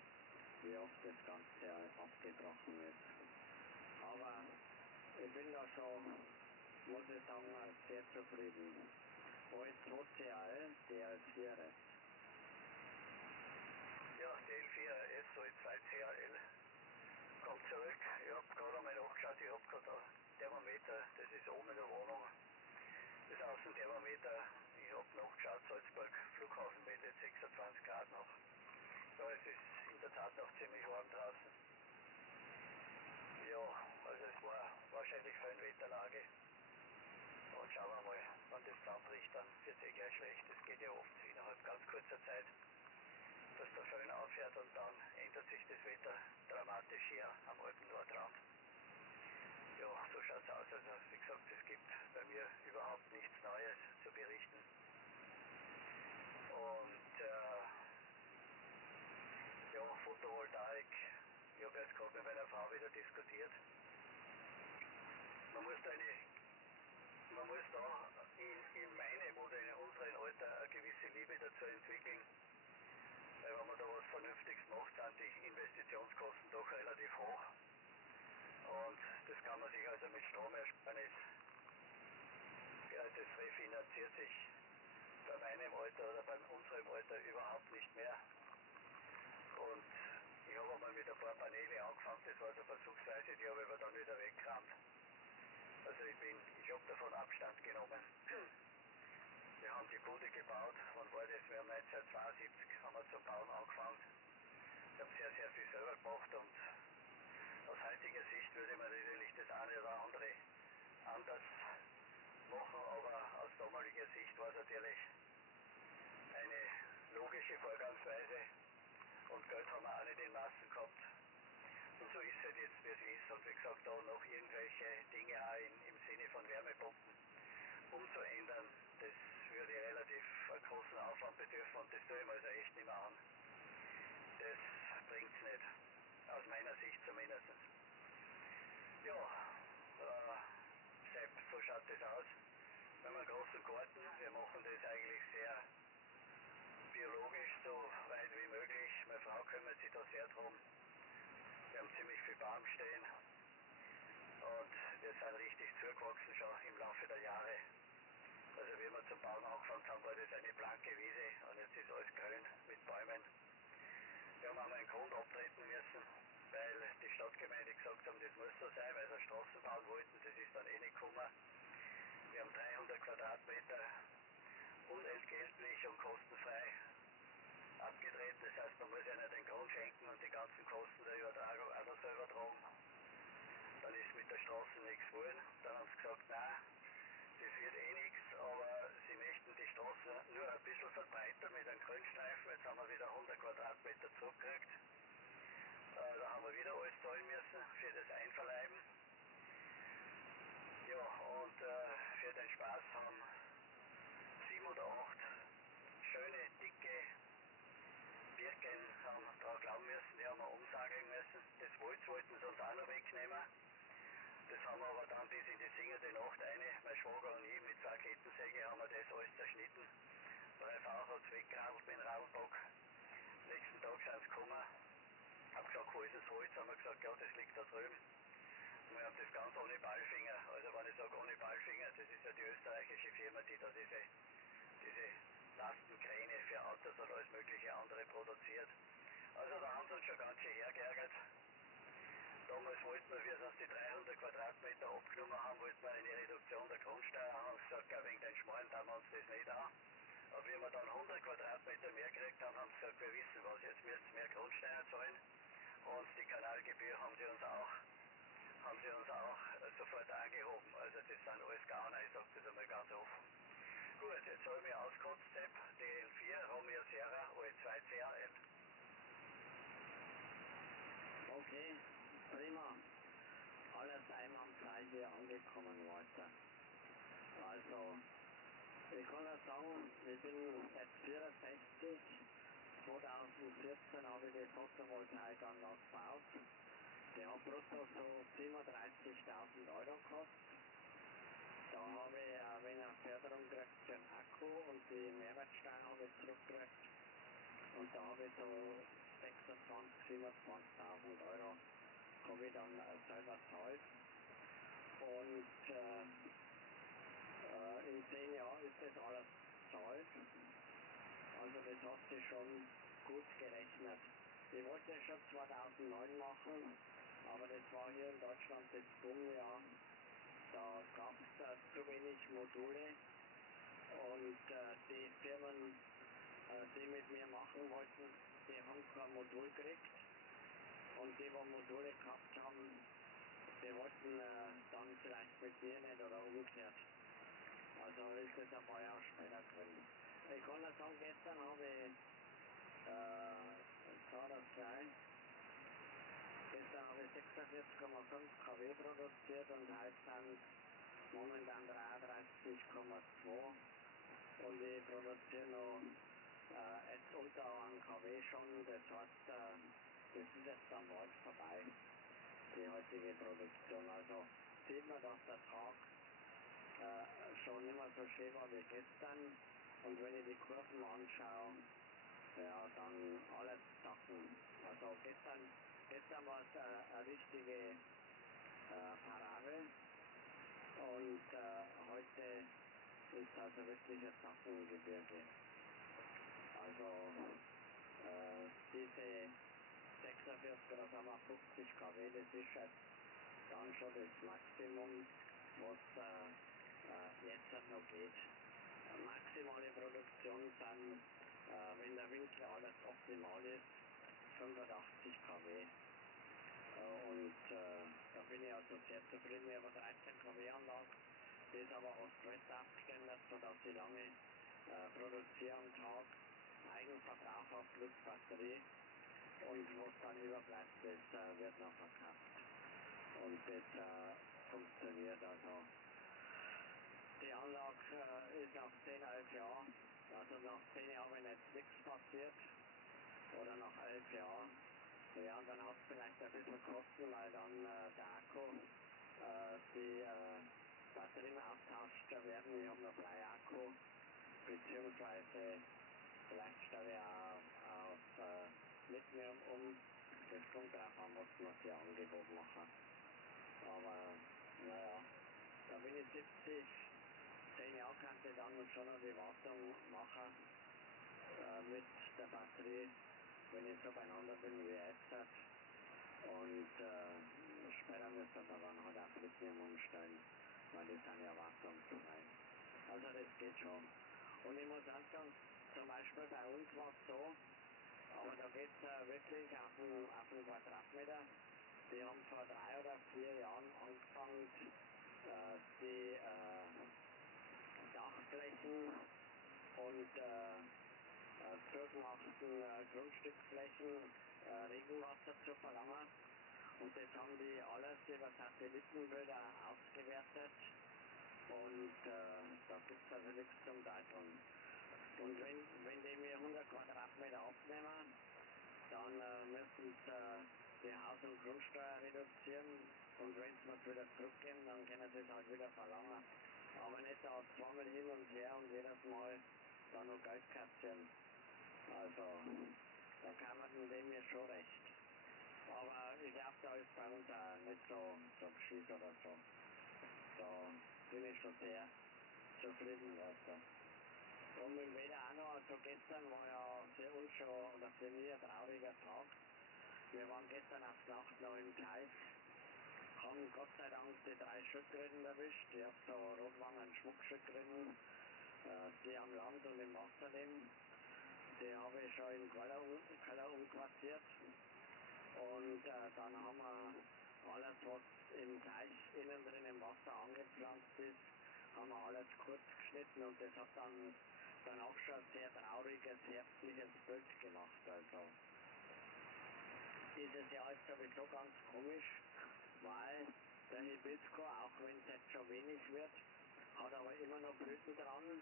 wie oft das Ganze abgebrochen ist. Aber ich bin da schon, muss ich sagen, sehr zufrieden. OS2CAL, DL4S. Ja, DL4S, OS2CAL kommt zurück. Ich habe gerade einmal nachgeschaut, ich habe gerade ein Thermometer, das ist oben in der Wohnung. Das Außenthermometer, ich habe nachgeschaut, Salzburg Flughafen meldet 26 Grad noch. Ja, es ist in der Tat noch ziemlich warm draußen. Ja, also es war wahrscheinlich Föhnwetterlage. Und schauen wir mal, wenn das zusammenbricht, dann wird es gleich schlecht. Das geht ja oft innerhalb ganz kurzer Zeit, dass der Föhn aufhört und dann ändert sich das Wetter dramatisch hier am Alpen-Nordrand. Ja, so schaut es aus. Also wie gesagt, es gibt bei mir überhaupt nichts Neues zu berichten. Und ja, Photovoltaik, ich habe jetzt gerade mit meiner Frau wieder diskutiert. Man muss da in meinem oder in unserem Alter eine gewisse Liebe dazu entwickeln. Weil wenn man da was Vernünftiges macht, sind die Investitionskosten doch relativ hoch. Und das kann man sich also mit Stromersparnis, ja, das refinanziert sich bei meinem Alter oder bei unserem Alter überhaupt nicht mehr. Und ich habe einmal mit ein paar Paneele angefangen, das war so versuchsweise, die habe ich aber dann wieder weggerammt. Also ich habe davon Abstand genommen. Wir haben die Bude gebaut, wann war das? Wir haben 1972 haben wir zum Bauen angefangen. Ich habe sehr, sehr viel selber gemacht und aus heutiger Sicht würde man natürlich das eine oder andere anders machen, aber aus damaliger Sicht war es natürlich eine logische Vorgangsweise und Geld haben wir auch nicht in Massen gehabt. Und so ist es halt jetzt, wie es ist. Und wie gesagt, da noch irgendwelche Dinge auch im Sinne von Wärmepumpen umzuändern, das würde relativ einen großen Aufwand bedürfen und das tue ich mir also echt nicht mehr an. Das bringt es nicht. Aus meiner Sicht zumindest. Ja, Sepp, so schaut das aus. Wir haben einen großen Garten, wir machen das eigentlich sehr biologisch, so weit wie möglich. Meine Frau kümmert sich da sehr drum. Wir haben ziemlich viel Baum stehen und wir sind richtig zugewachsen schon im Laufe der Jahre. Also wie wir zum Bauen angefangen haben, war das eine blanke Wiese und jetzt ist alles grün mit Bäumen. Wir haben einmal einen Grund abtreten müssen, weil die Stadtgemeinde gesagt haben, das muss so sein, weil sie Straßen bauen wollten, das ist dann eh nicht gekommen. Wir haben 300 Quadratmeter unentgeltlich und kostenfrei abgetreten, das heißt, man muss einer den Grund schenken und die ganzen Kosten der Übertragung auch noch selber tragen. Dann ist mit der Straße nichts geworden, dann haben sie gesagt, nein, das wird eh nichts, aber sie möchten die Straße nur ein bisschen verbreitern mit einem Grünstreifen. Jetzt haben wir wieder 100 Quadratmeter zurückgekriegt. Da haben wir wieder alles zahlen müssen für das Einverleiben. Ja, und für den Spaß haben 7 oder 8 schöne, dicke Birken haben daran glauben müssen, die haben wir umsageln müssen. Das Holz wollten sie uns auch noch wegnehmen. Das haben wir aber dann bis in die singende Nacht mein Schwager und ich mit 2 Kettensäge haben wir das alles zerschnitten. Meine Frau hat es weggeradelt mit dem Radlbock. Nächsten Tag sind sie gekommen. Hab gesagt, wo ist das Holz? Haben wir gesagt, ja, das liegt da drüben. Und wir haben das ganz ohne Ballfinger. Also wenn ich sage ohne Ballfinger, das ist ja die österreichische Firma, die da diese Lastenkräne für Autos und alles mögliche andere produziert. Also da haben sie uns schon ganz schön hergeärgert. Damals wollten wir, wie sie uns die 300 Quadratmeter abgenommen haben, wollten wir eine Reduktion der Grundsteuer haben. Wir gesagt, wegen den Schmarrn tun wir uns das nicht an. Aber wie wir dann 100 Quadratmeter mehr gekriegt haben, haben sie gesagt, wir wissen was, jetzt müsst ihr mehr Grundsteuer zahlen. Und die Kanalgebühr haben sie uns auch sofort angehoben. Also das sind alles Gauner, ich sage das einmal ganz offen. Gut, jetzt habe ich mich ausgekotzt, Sepp, DL4, Romeo Sierra, OS2CAL. Okay, prima. Alles einwandfrei hier angekommen, Walter. Also, ich kann ja sagen, ich bin seit 64, 2014 habe ich die Photovoltaikanlage gebaut. Die hat brutto so 37.000 Euro gekostet. Da habe ich ein wenig Förderung gekriegt für den Akku und die Mehrwertsteuer habe ich zurückgekriegt. Und da habe ich so 26.000, 27.000 Euro habe ich dann selber zahlt. Und in 10 Jahren ist das alles zahlt. Also das hat sich schon gut gerechnet. Ich wollte es schon 2009 machen, aber das war hier in Deutschland das Boomjahr. Da gab es zu wenig Module und die Firmen, die mit mir machen wollten, die haben kein Modul gekriegt. Und die Module gehabt haben, die wollten dann vielleicht mit mir nicht oder umgekehrt. Also ist das ein paar Jahre später gewesen. Ich kann nur sagen, gestern habe ich, gestern habe ich 46,5 kW produziert und heute sind momentan 33,2 und ich produziere noch jetzt unter 1 kW schon, das heißt, das ist jetzt am Wald vorbei, die heutige Produktion. Also sieht man, dass der Tag schon nicht mehr so schön war wie gestern. Und wenn ich die Kurven anschaue, ja, dann alles Sachen. Also gestern war es eine richtige Parade und heute ist also wirklich ein Sachengebirge. Also diese 46 oder sagen wir 50 kW, das ist jetzt dann schon das Maximum, was jetzt noch geht. Maximale Produktion sind, wenn der Winkel alles optimal ist, 85 kW. Und da bin ich also sehr zufrieden. Ich habe eine 13 kW Anlage, die ist aber Ost-West abgeändert, sodass ich lange produziere am Tag, Eigenverbrauch auf plus Batterie und was dann überbleibt, das wird noch verkauft. Und das funktioniert also. Die Anlage ist nach 10, 11 Jahren, also nach 10 Jahren, wenn jetzt nichts passiert, oder nach 11 Jahren, ja, dann hat es vielleicht ein bisschen Kosten, weil dann der Akku, die Batterien austauscht werden. Ich habe noch Bleiakku, beziehungsweise vielleicht stelle ich auch auf Lithium um. Das kommt drauf an, was man für Angebot machen. Aber naja, da bin ich 70. 10 Jahre kann ich dann schon noch die Wartung machen mit der Batterie, wenn ich so beieinander bin wie jetzt. Und später müssen wir dann halt auf Lithium umstellen, weil die sind ja wartungsfrei. Also das geht schon. Und ich muss auch sagen, zum Beispiel bei uns war es so, aber da geht es wirklich auf den Quadratmeter. Die haben vor 3 oder 4 Jahren angefangen, die Dachflächen und zugemachten Grundstücksflächen Regenwasser zu verlangen. Und das haben die alles über Satellitenbilder ausgewertet. Und da gibt es also nichts zum Teilen. Und wenn die mir 100 Quadratmeter abnehmen, dann müssen sie die Haus- und Grundsteuer reduzieren. Und wenn sie mir wieder zurückgeben, dann können sie es halt wieder verlangen. Aber nicht da zweimal hin und her und jedes Mal da noch Geld kassieren. Also, da kann man dem mir schon recht. Aber ich glaube, da ist bei uns auch nicht so geschieht oder so. Da bin ich schon sehr zufrieden, weißt du. Und mit dem Wetter auch noch, also gestern war ja für uns schon, oder für mich ein trauriger Tag. Wir waren gestern auf Nacht noch im Teich, haben Gott sei Dank die 3 Schildkröten erwischt. Ich habe so Rotwangen-Schmuckschildkröten, die am Land und im Wasser leben. Die habe ich schon im Keller umquartiert. Und dann haben wir alles, was im Teich innen drin im Wasser angepflanzt ist, haben wir alles kurz geschnitten und das hat dann danach schon ein sehr trauriges, herbstliches Bild gemacht. Also dieses Jahr ist sowieso ganz komisch, weil der Hibisco, auch wenn es jetzt schon wenig wird, hat aber immer noch Blüten dran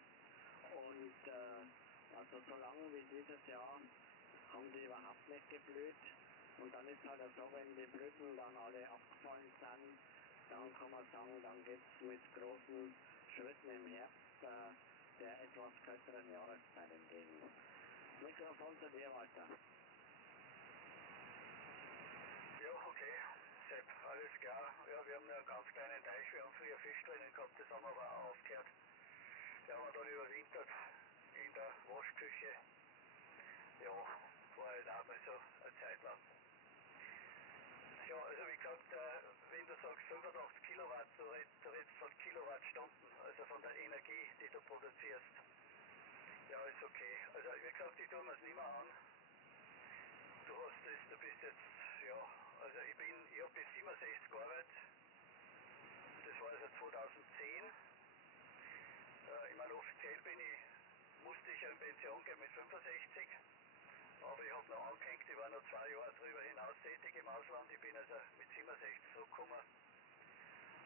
und also so lange wie dieses Jahr haben die überhaupt nicht geblüht. Und dann ist halt so, wenn die Blüten dann alle abgefallen sind, dann kann man sagen, dann geht es mit großen Schritten im Herbst der etwas kälteren Jahreszeit entgegen. Mikrofon zu dir, Walter. Ja, okay. Sepp, alles klar. Ja, wir haben ja einen ganz kleinen Teich, wir haben früher Fisch drinnen gehabt, das haben wir aber auch aufgehört. Der haben wir dann überwintert in der Waschküche. Ja, war halt auch mal so eine Zeit lang. Ja, also wie gesagt, wenn du sagst 85 Kilowatt, du redest von Kilowattstunden, also von der Energie, die du produzierst. Ja, ist okay. Also wie gesagt, ich tue mir es nicht mehr an. Du bist jetzt, ja, also ich habe bis 67 gearbeitet. Das war also 2010. Ich meine, offiziell musste ich ja in Pension gehen mit 65. Aber ich habe noch angehängt, ich war noch 2 Jahre darüber hinaus tätig im Ausland. Ich bin also mit 67 zurückgekommen.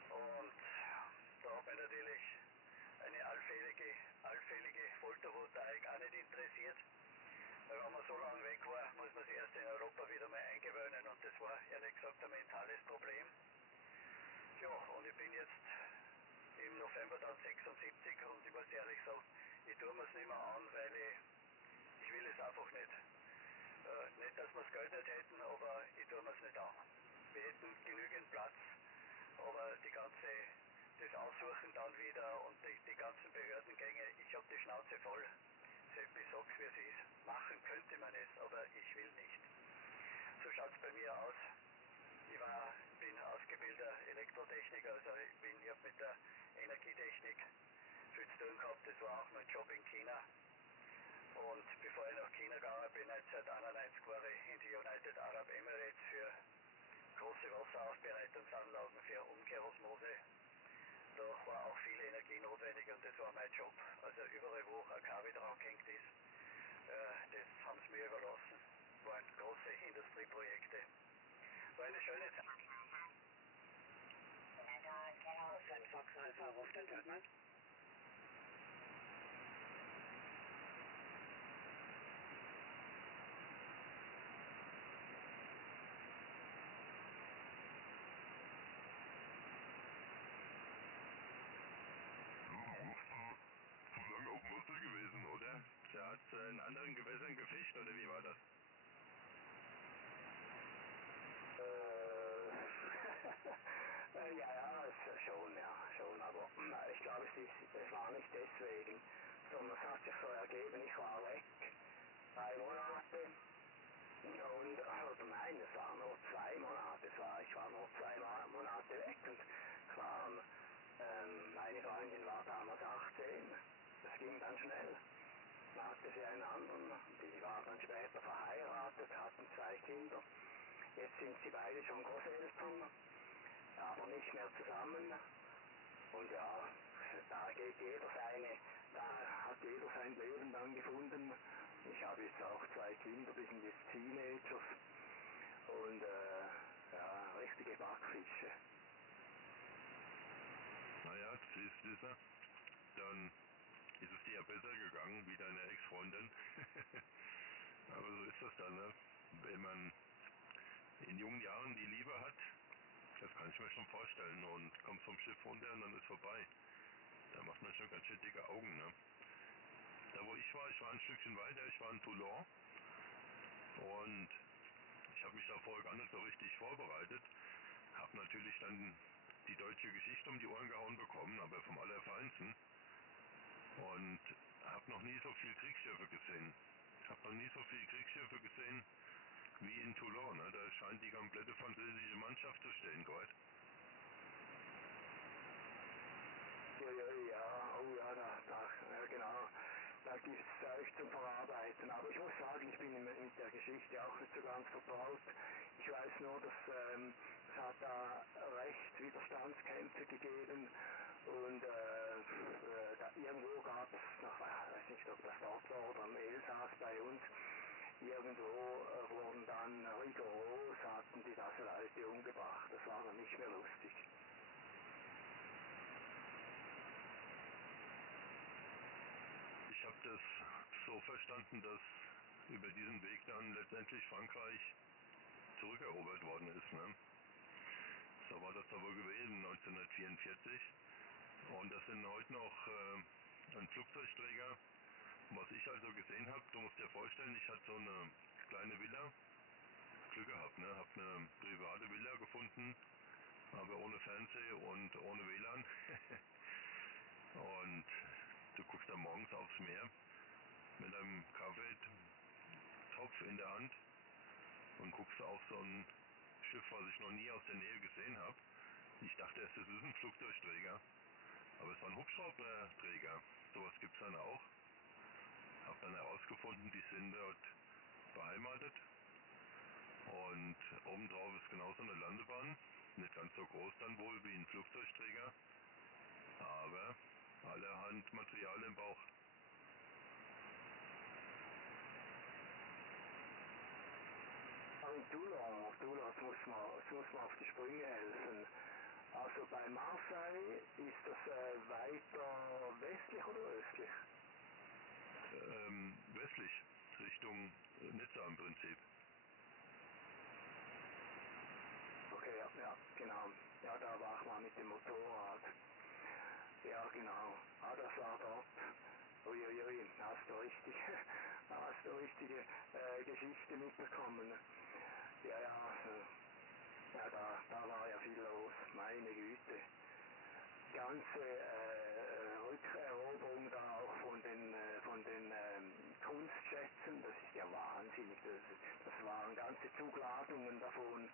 Und da hat mich natürlich eine allfällige Photovoltaik auch nicht interessiert. Weil wenn man so lange weg war, muss man sich erst in Europa wieder mal eingewöhnen. Und das war ehrlich gesagt ein mentales Problem. Ja, und ich bin jetzt im November dann 76 und ich muss ehrlich sagen, ich tue mir es nicht mehr an, weil ich will es einfach nicht. Nicht, dass wir das Geld nicht hätten, aber ich tue mir es nicht an. Wir hätten genügend Platz, aber das Aussuchen dann wieder und die ganzen Behördengänge, ich habe die Schnauze voll. Ich sag's wie es ist. Machen könnte man es, aber ich will nicht. So schaut es bei mir aus. Ich bin ausgebildeter Elektrotechniker, also ich habe mit der Energietechnik viel zu tun gehabt. Das war auch mein Job in China. Und bevor ich nach China gegangen bin, 1991 war ich in die United Arab Emirates für große Wasseraufbereitungsanlagen für Umkehrosmose. Da war auch viel Energie notwendig und das war mein Job. Also überall, wo ein Kabel dran gehängt ist, das haben sie mir überlassen. Waren große Industrieprojekte. War eine schöne Zeit. Fox Alpha, Rostock, hört man? Auf dem Wasser gewesen, oder? Der hat in anderen Gewässern gefischt, oder wie war das? Schon, aber ich glaube, es war nicht deswegen, sondern es hat sich so ergeben, ich war weg 3 Monate und, oder nein, es waren nur 2 Monate, ich war nur 2 Monate weg und meine Freundin war damals 18, das ging dann schnell. Dann hatte sie einen anderen, die war dann später verheiratet, hatten 2 Kinder. Jetzt sind sie beide schon Großeltern, aber nicht mehr zusammen. Und ja, da hat jeder sein Leben dann gefunden. Ich habe jetzt auch 2 Kinder, die sind jetzt Teenagers. Und ja, richtige Backfische. Naja, siehst du, dann ist es dir ja besser gegangen wie deine Ex-Freundin. Aber so ist das dann, ne? Wenn man in jungen Jahren die Liebe hat, das kann ich mir schon vorstellen, und kommt vom Schiff runter und dann ist vorbei. Da macht man schon ganz schön dicke Augen, ne? Da wo ich war ein Stückchen weiter, ich war in Toulon und ich habe mich da vorher gar nicht so richtig vorbereitet, habe natürlich dann die deutsche Geschichte um die Ohren gehauen bekommen, aber vom Allerfeinsten, und habe noch nie so viel Kriegsschiffe gesehen. Wie in Toulon, ne? Da scheint die komplette französische Mannschaft zu stehen dort. Genau. Da gibt es Zeug zum Verarbeiten. Aber ich muss sagen, ich bin mit der Geschichte auch nicht so ganz vertraut. Ich weiß nur, dass es hat da recht Widerstandskämpfe gegeben und irgendwo gab es noch, ich weiß nicht, ob das dort war oder im Elsass bei uns, irgendwo wurden dann rigoros, hatten die das Leute umgebracht. Das war dann nicht mehr lustig. Ich habe das so verstanden, dass über diesen Weg dann letztendlich Frankreich zurückerobert worden ist, ne? So war das da wohl gewesen, 1944. Und das sind heute noch ein Flugzeugträger, was ich ich also gesehen habe, du musst dir vorstellen, ich hatte so eine kleine Villa, Glück gehabt, ne? Hab eine private Villa gefunden, aber ohne Fernseh und ohne WLAN. Und du guckst dann morgens aufs Meer mit einem Kaffeetopf in der Hand und guckst auf so ein Schiff, was ich noch nie aus der Nähe gesehen habe. Ich dachte erst, es ist ein Flugzeugträger, aber es war ein Hubschrauberträger. Sowas gibt es dann auch. Hab dann herausgefunden, die sind dort beheimatet. Und obendrauf ist genauso eine Landebahn. Nicht ganz so groß dann wohl wie ein Flugzeugträger, aber allerhand Material im Bauch. In Toulon, jetzt muss man auf die Sprünge helfen. Also bei Marseille ist das weiter westlich oder östlich? Westlich, Richtung Nizza im Prinzip. Okay, ja, genau. Ja, da war ich mal mit dem Motorrad. Ja, genau. Ah, das war dort. Uiuiui, hast du richtige Geschichte mitbekommen. Ja, ja, da war ja viel los, meine Güte. Ganze Rückeroberung da auch von den Kunstschätzen, das ist ja wahnsinnig. Das waren ganze Zugladungen davon,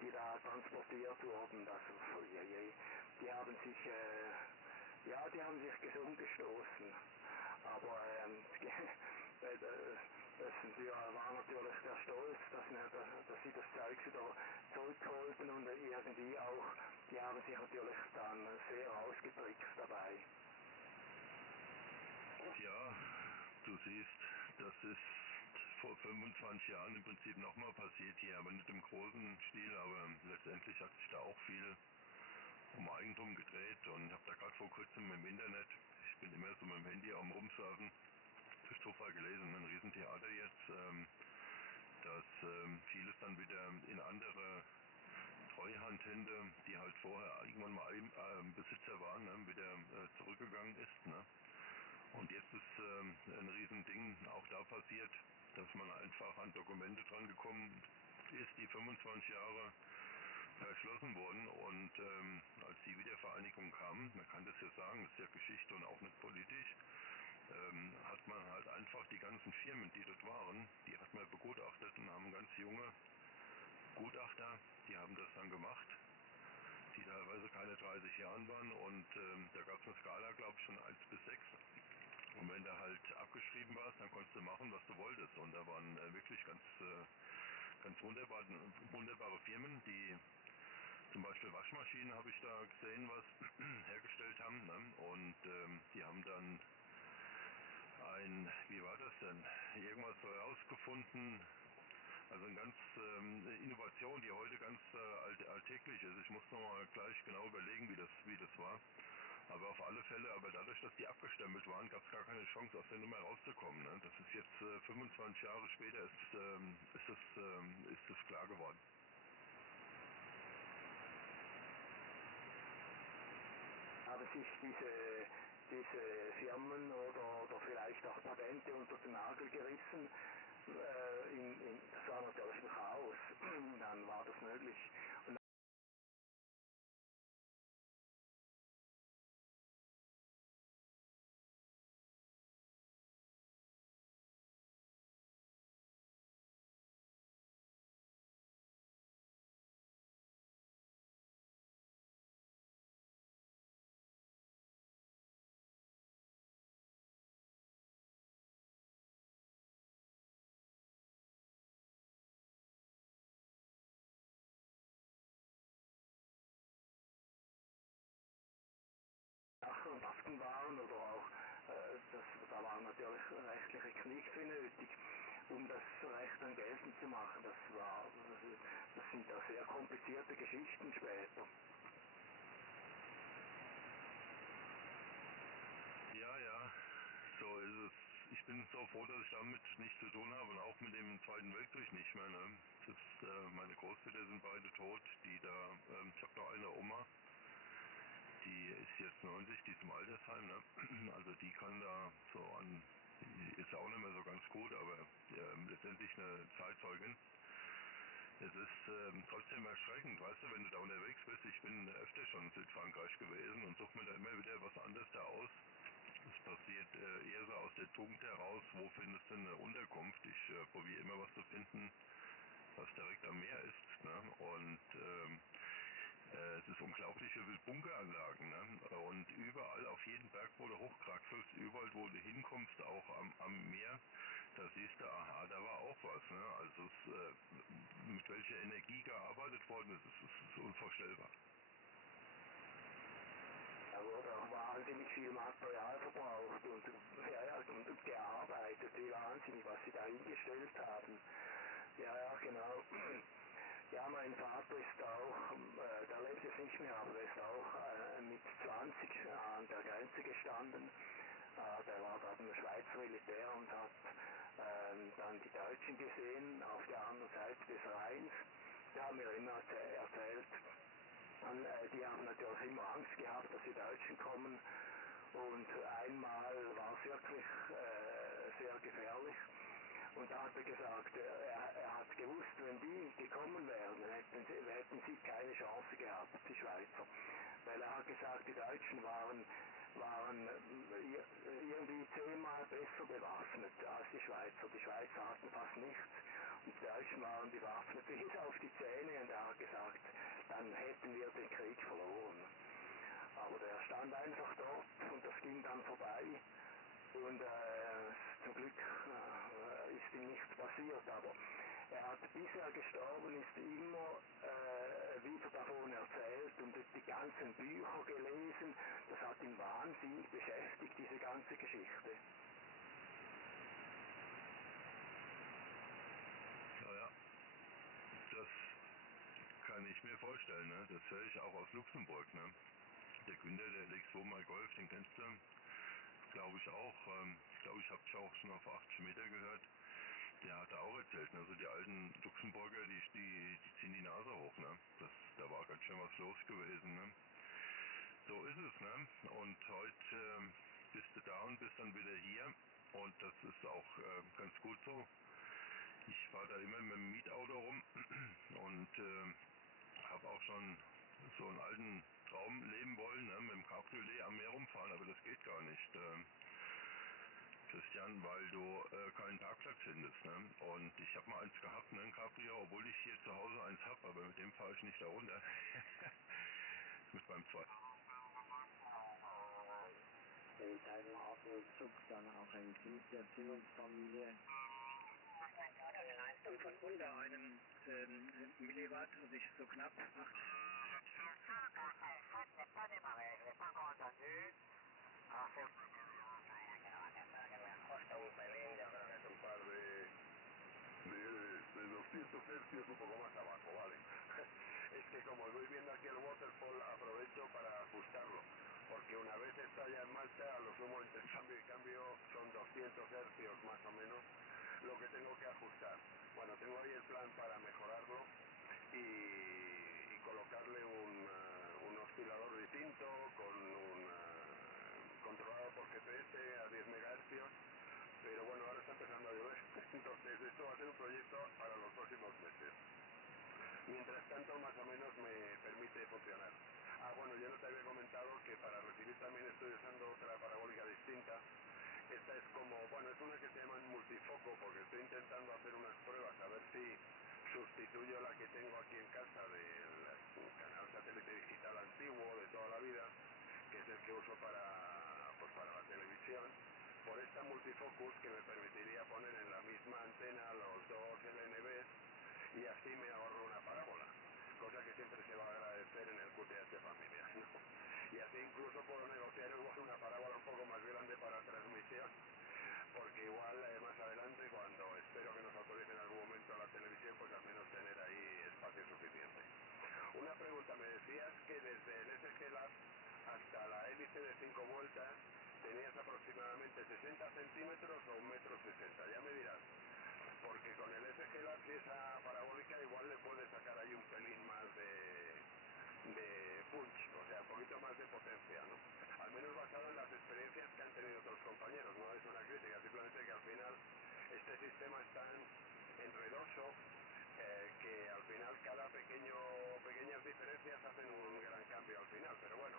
die da transportiert wurden. Die haben sich gesund gestoßen. Aber das war natürlich der Stolz, dass sie das Zeug wieder zurückholten und irgendwie auch, die haben sich natürlich dann sehr ausgetrickst dabei. Ja, du siehst, das ist vor 25 Jahren im Prinzip nochmal passiert hier, aber nicht im großen Stil, aber letztendlich hat sich da auch viel um Eigentum gedreht und habe da gerade vor kurzem im Internet, ich bin immer so mit dem Handy am Rumsurfen, durch Zufall gelesen, ein Riesentheater jetzt, dass vieles dann wieder in andere Treuhandhände, die halt vorher irgendwann mal Besitzer waren, ne, wieder zurückgegangen ist. Ne? Und jetzt ist ein Riesending auch da passiert, dass man einfach an Dokumente dran gekommen ist, die 25 Jahre verschlossen wurden und als die Wiedervereinigung kam, man kann das ja sagen, das ist ja Geschichte und auch nicht politisch, hat man halt einfach die ganzen Firmen, die dort waren, die hat man begutachtet und haben ganz junge Gutachter, die haben das dann gemacht, die teilweise keine 30 Jahren waren und da gab es eine Skala, glaube ich, von 1 bis 6. Und wenn du halt abgeschrieben warst, dann konntest du machen, was du wolltest. Und da waren wirklich ganz wunderbare Firmen, die zum Beispiel Waschmaschinen habe ich da gesehen, was hergestellt haben. Ne? Und die haben dann wie war das denn? Irgendwas herausgefunden. Also eine ganz Innovation, die heute ganz alltäglich ist. Ich muss nochmal gleich genau überlegen, wie das war. Aber auf alle Fälle, aber dadurch, dass die abgestempelt waren, gab es gar keine Chance, aus der Nummer rauszukommen. Ne? Das ist jetzt 25 Jahre später ist das klar geworden. Haben sich diese Firmen oder vielleicht auch Patente unter den Nagel gerissen? Das war natürlich ein Chaos. Dann war das möglich. Und Sachen waren oder auch, da waren natürlich rechtliche Kniffel nötig, um das Recht dann geltend zu machen. Das sind ja sehr komplizierte Geschichten später. Ja, so ist es. Ich bin so froh, dass ich damit nichts zu tun habe und auch mit dem Zweiten Weltkrieg nicht mehr. Ne? Meine Großväter sind beide tot. Ich habe noch eine Oma, die ist jetzt 90, die ist im Altersheim. Ne? Also die kann da so an ist auch nicht mehr so ganz gut, aber letztendlich eine Zeitzeugin. Es ist trotzdem erschreckend, weißt du, wenn du da unterwegs bist. Ich bin öfter schon in Südfrankreich gewesen und suche mir da immer wieder was anderes da aus. Es passiert eher so aus der Tugend heraus, wo findest du eine Unterkunft. Ich probiere immer was zu finden, was direkt am Meer ist. Ne? Und es ist unglaublich, wie viele Bunkeranlagen. Ne? Und überall, auf jeden Berg, wo du hochkraxelst, überall, wo du hinkommst, auch am Meer, da siehst du, aha, da war auch was. Ne? Also mit welcher Energie gearbeitet worden ist, ist unvorstellbar. Da wurde auch wahnsinnig viel Material verbraucht und gearbeitet, wie wahnsinnig, was sie da hingestellt haben. Ja, genau. Ja, mein Vater ist auch, der lebt jetzt nicht mehr, aber der ist auch mit 20 an der Grenze gestanden. Der war da im Schweizer Militär und hat dann die Deutschen gesehen auf der anderen Seite des Rheins. Die haben mir immer erzählt, die haben natürlich immer Angst gehabt, dass die Deutschen kommen. Und einmal war es wirklich sehr gefährlich. Und da hat er gesagt, er hat gewusst, wenn die gekommen wären, hätten sie keine Chance gehabt, die Schweizer. Weil er hat gesagt, die Deutschen waren irgendwie 10-mal besser bewaffnet als die Schweizer. Die Schweizer hatten fast nichts und die Deutschen waren bewaffnet bis auf die Zähne und er hat gesagt, dann hätten wir den Krieg verloren. Aber der stand einfach dort und das ging dann vorbei. Und zum Glück ist ihm nichts passiert, aber er hat, bis er gestorben ist, immer wieder davon erzählt und die ganzen Bücher gelesen. Das hat ihn wahnsinnig beschäftigt, diese ganze Geschichte. Naja, das kann ich mir vorstellen, ne? Das höre ich auch aus Luxemburg, ne? Der Günther, der Lexo My Golf, den kennst du, glaube ich auch. Ich glaube, ich habe dich auch schon auf 80 Meter gehört. Der hat auch erzählt, ne? Also die alten Luxemburger, die ziehen die Nase hoch, ne? Da war ganz schön was los gewesen, ne? So ist es, ne? Und heute bist du da und bist dann wieder hier und das ist auch ganz gut so. Ich fahre da immer mit dem Mietauto rum und habe auch schon so einen alten Traum leben wollen, ne? Mit dem Cabriolet am Meer rumfahren, aber das geht gar nicht. Christian, weil du keinen Parkplatz findest. Ne? Und ich habe mal eins gehabt, ne, ein Cabrio, obwohl ich hier zu Hause eins habe, aber mit dem fahre ich nicht da runter. Mit meinem zweiten. In seinem Atemzug dann auch eine gute Erziehungsfamilie. Eine Leistung von unter einem Milliwatt, also ich so knapp 8. Cuesta un pelín, yo creo que es un par de 200 hercios un poco más abajo, vale. Es que como voy viendo aquí el waterfall, aprovecho para ajustarlo, porque una vez está ya en marcha, a lo sumo entre cambio y cambio son 200 hercios más o menos lo que tengo que ajustar. Bueno, tengo ahí el plan para mejorarlo y colocarle un oscilador distinto con controlado por GPS a 10 MHz, pero bueno, ahora está empezando a llover, entonces esto va a ser un proyecto para los próximos meses. Mientras tanto, más o menos me permite funcionar. Bueno, yo no te había comentado que para recibir también estoy usando otra parabólica distinta. Esta es como, bueno, es una que se llama multifoco, porque estoy intentando hacer unas pruebas a ver si sustituyo la que tengo aquí en casa del canal satélite digital antiguo de toda la vida, que es el que uso para la televisión, por esta multifocus que me permitiría poner en la misma antena los dos LNBs y así me ahorro una parábola, cosa que siempre se va a agradecer en el QTH familiar, ¿no? Y así incluso puedo negociar igual una parábola un poco más grande para transmisión, porque igual más adelante, cuando espero que nos autoricen en algún momento a la televisión, pues al menos tener ahí espacio suficiente. Una pregunta, me decías que desde el SG Lab hasta la hélice de 5 vueltas tenías aproximadamente 60 centímetros o 1,60 m, ya me dirás, porque con el SG Lab y esa parabólica igual le puedes sacar ahí un pelín más de punch, o sea, un poquito más de potencia, ¿no? Al menos basado en las experiencias que han tenido otros compañeros, no es una crítica, simplemente inercias hacen un gran cambio al final, pero bueno,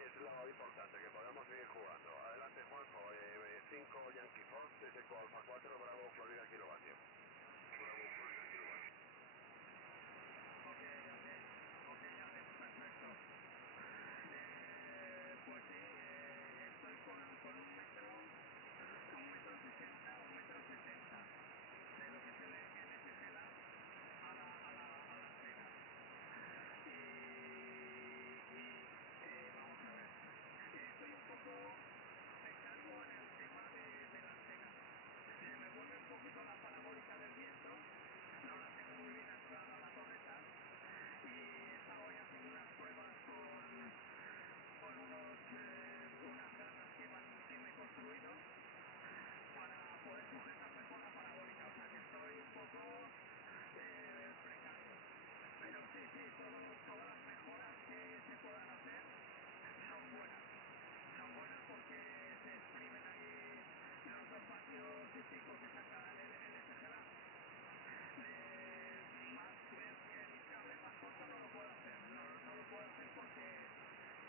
es lo importante, que podamos seguir jugando. Adelante, Juanjo, 5 Yankee Fox, Eco Alfa 4, Bravo, Florida, kilovatio. Bravo, Florida, kilovatio. Ok, Alex, perfecto. Pues sí, estoy con un metro 60, 1,70 m de lo que es el SG Lab a la cena. Y vamos a ver, estoy un poco becario en el tema de la cena. Se me vuelve un poquito la parabólica del viento, no la tengo muy bien anclada la torreta, y he estado hoy haciendo unas pruebas con unas gradas que me he construido para poder sujetar mejor la parabólica, o sea que estoy un poco precario. Pero sí, todas las mejoras que se puedan hacer son buenas porque se exprimen ahí los 2 vatios y pico que saca el SGLA. Más el cable más corto no lo puedo hacer, no lo puedo hacer porque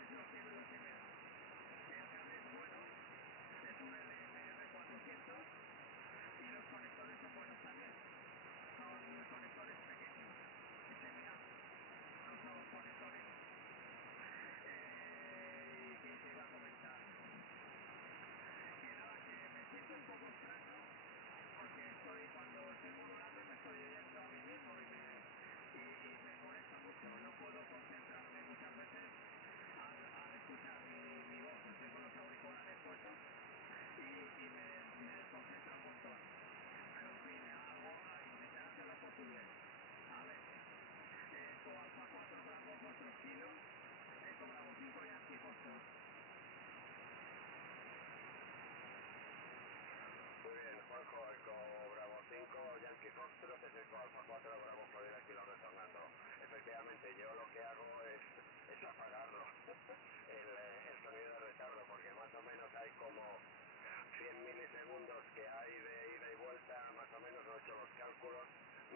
es lo que me da. El cable es bueno, es un LMR400 y los conectores son buenos también. Son conectores pequeños, SMA, no son conectores. ¿Y qué te iba a comentar? Que nada, que me siento un poco extraño porque cuando estoy modulando me estoy oyendo a mí mismo y me molesta mucho. No puedo concentrarme muchas veces al escuchar mi voz. Estoy con los auriculares puestos y me desconcentra un montón. Pero en fin, intentaré hacer lo posible. Alex, Eco Alfa 4 Bravo 4 kilos, Eco Bravo 5 Yankee Foxtrot. Muy bien, Juanjo, Eco Bravo 5, Yankee Foxtrot, Eco Alfa 4, Bravo, Florida, kilo retornando. Efectivamente, yo lo que hago es apagarlo, el sonido de retardo, porque más o menos hay como 100 milisegundos que hay de ida y vuelta, más o menos he hecho los cálculos,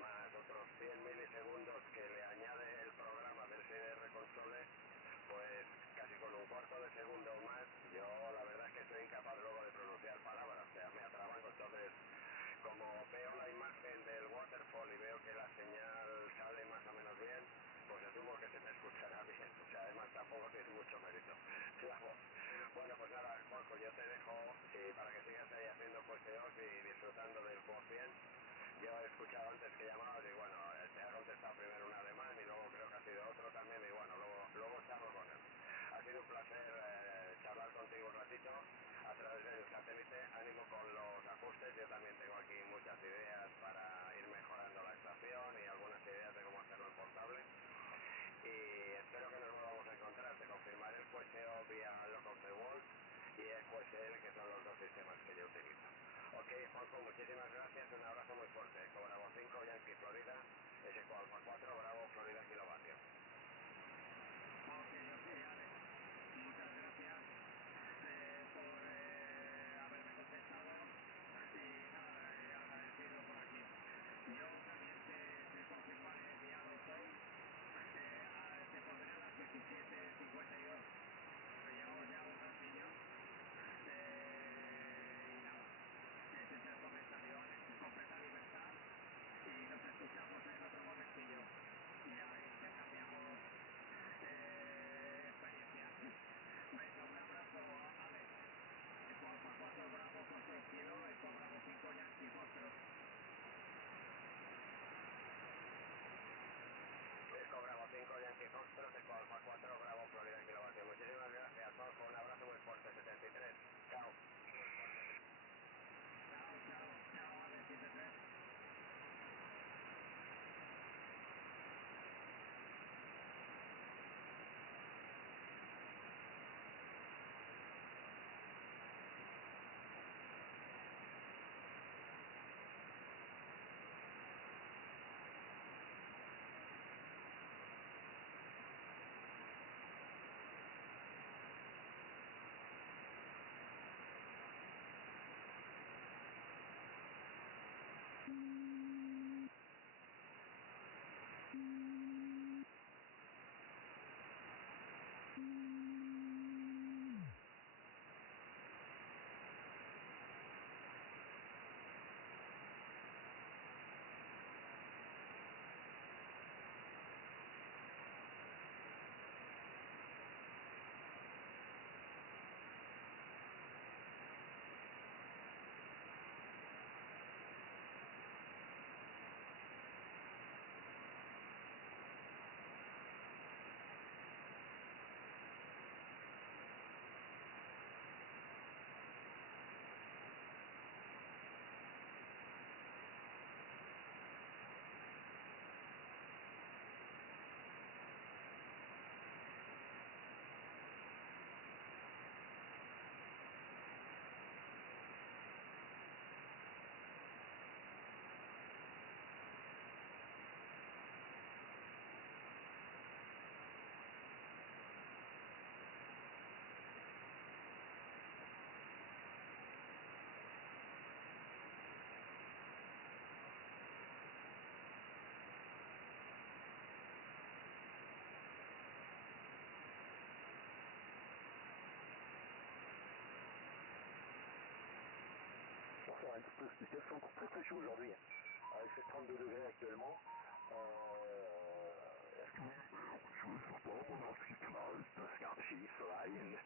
más otros 100 milisegundos que le añade el programa del CDR Console, pues casi con un cuarto de segundo más, yo la verdad es que soy incapaz luego de pronunciar palabras, o sea, me atrabanco. Entonces, como veo la imagen del waterfall y veo que la señal sale más o menos bien, pues asumo que se me escuchará bien, o sea, además tampoco tiene mucho mérito la voz. Bueno, pues nada, Juanjo, yo te dejo para que sigas ahí haciendo poseos y disfrutando del quotient. Yo he escuchado antes que llamabas y bueno, te ha contestado primero un alemán y luego creo que ha sido otro también y bueno, luego charlo con él. Ha sido un placer charlar contigo un ratito a través del satélite. Ánimo con los ajustes, yo también tengo aquí muchas ideas para ir mejorando la estación y algunas ideas de cómo hacerlo en portable. Y espero que nos volvamos a encontrar. Te confirmaré el QSO vía Lock of the Wall y el QSL, que son los 2 sistemas que yo utilizo. Ok, Juanjo, muchísimas gracias, un abrazo muy fuerte. Eco Bravo 5, Yankee Florida, Eco Alfa 4, Bravo Florida, kilovatio. Ok, Alex, muchas gracias por haberme contestado y nada, agradecido por aquí. Yo también te confirmaré vía los dos, te pondré a las 17:52, que llevamos ya un ratillo. Y nada, ese es el comentario, Alex, completa libertad y nos escuchamos en otro momentillo. Ya intercambiamos experiencias. Venga, un abrazo, Alex. Eco Alfa 4 Bravo 4 kilo, Eco Bravo 5 Yankee Foxtrot. Eco Bravo 5, Yankee Foxtrot, Eco Alfa 4, Bravo Florida, kilovatio. Muchísimas gracias, Juanjo, un abrazo muy fuerte, 73. Chao. Chao, Alex, 73. peu spécial, c'est encore très chaud aujourd'hui. Il fait 32 degrés actuellement. Ich weiß noch warum hat es geknallt. Es gab Schießereien.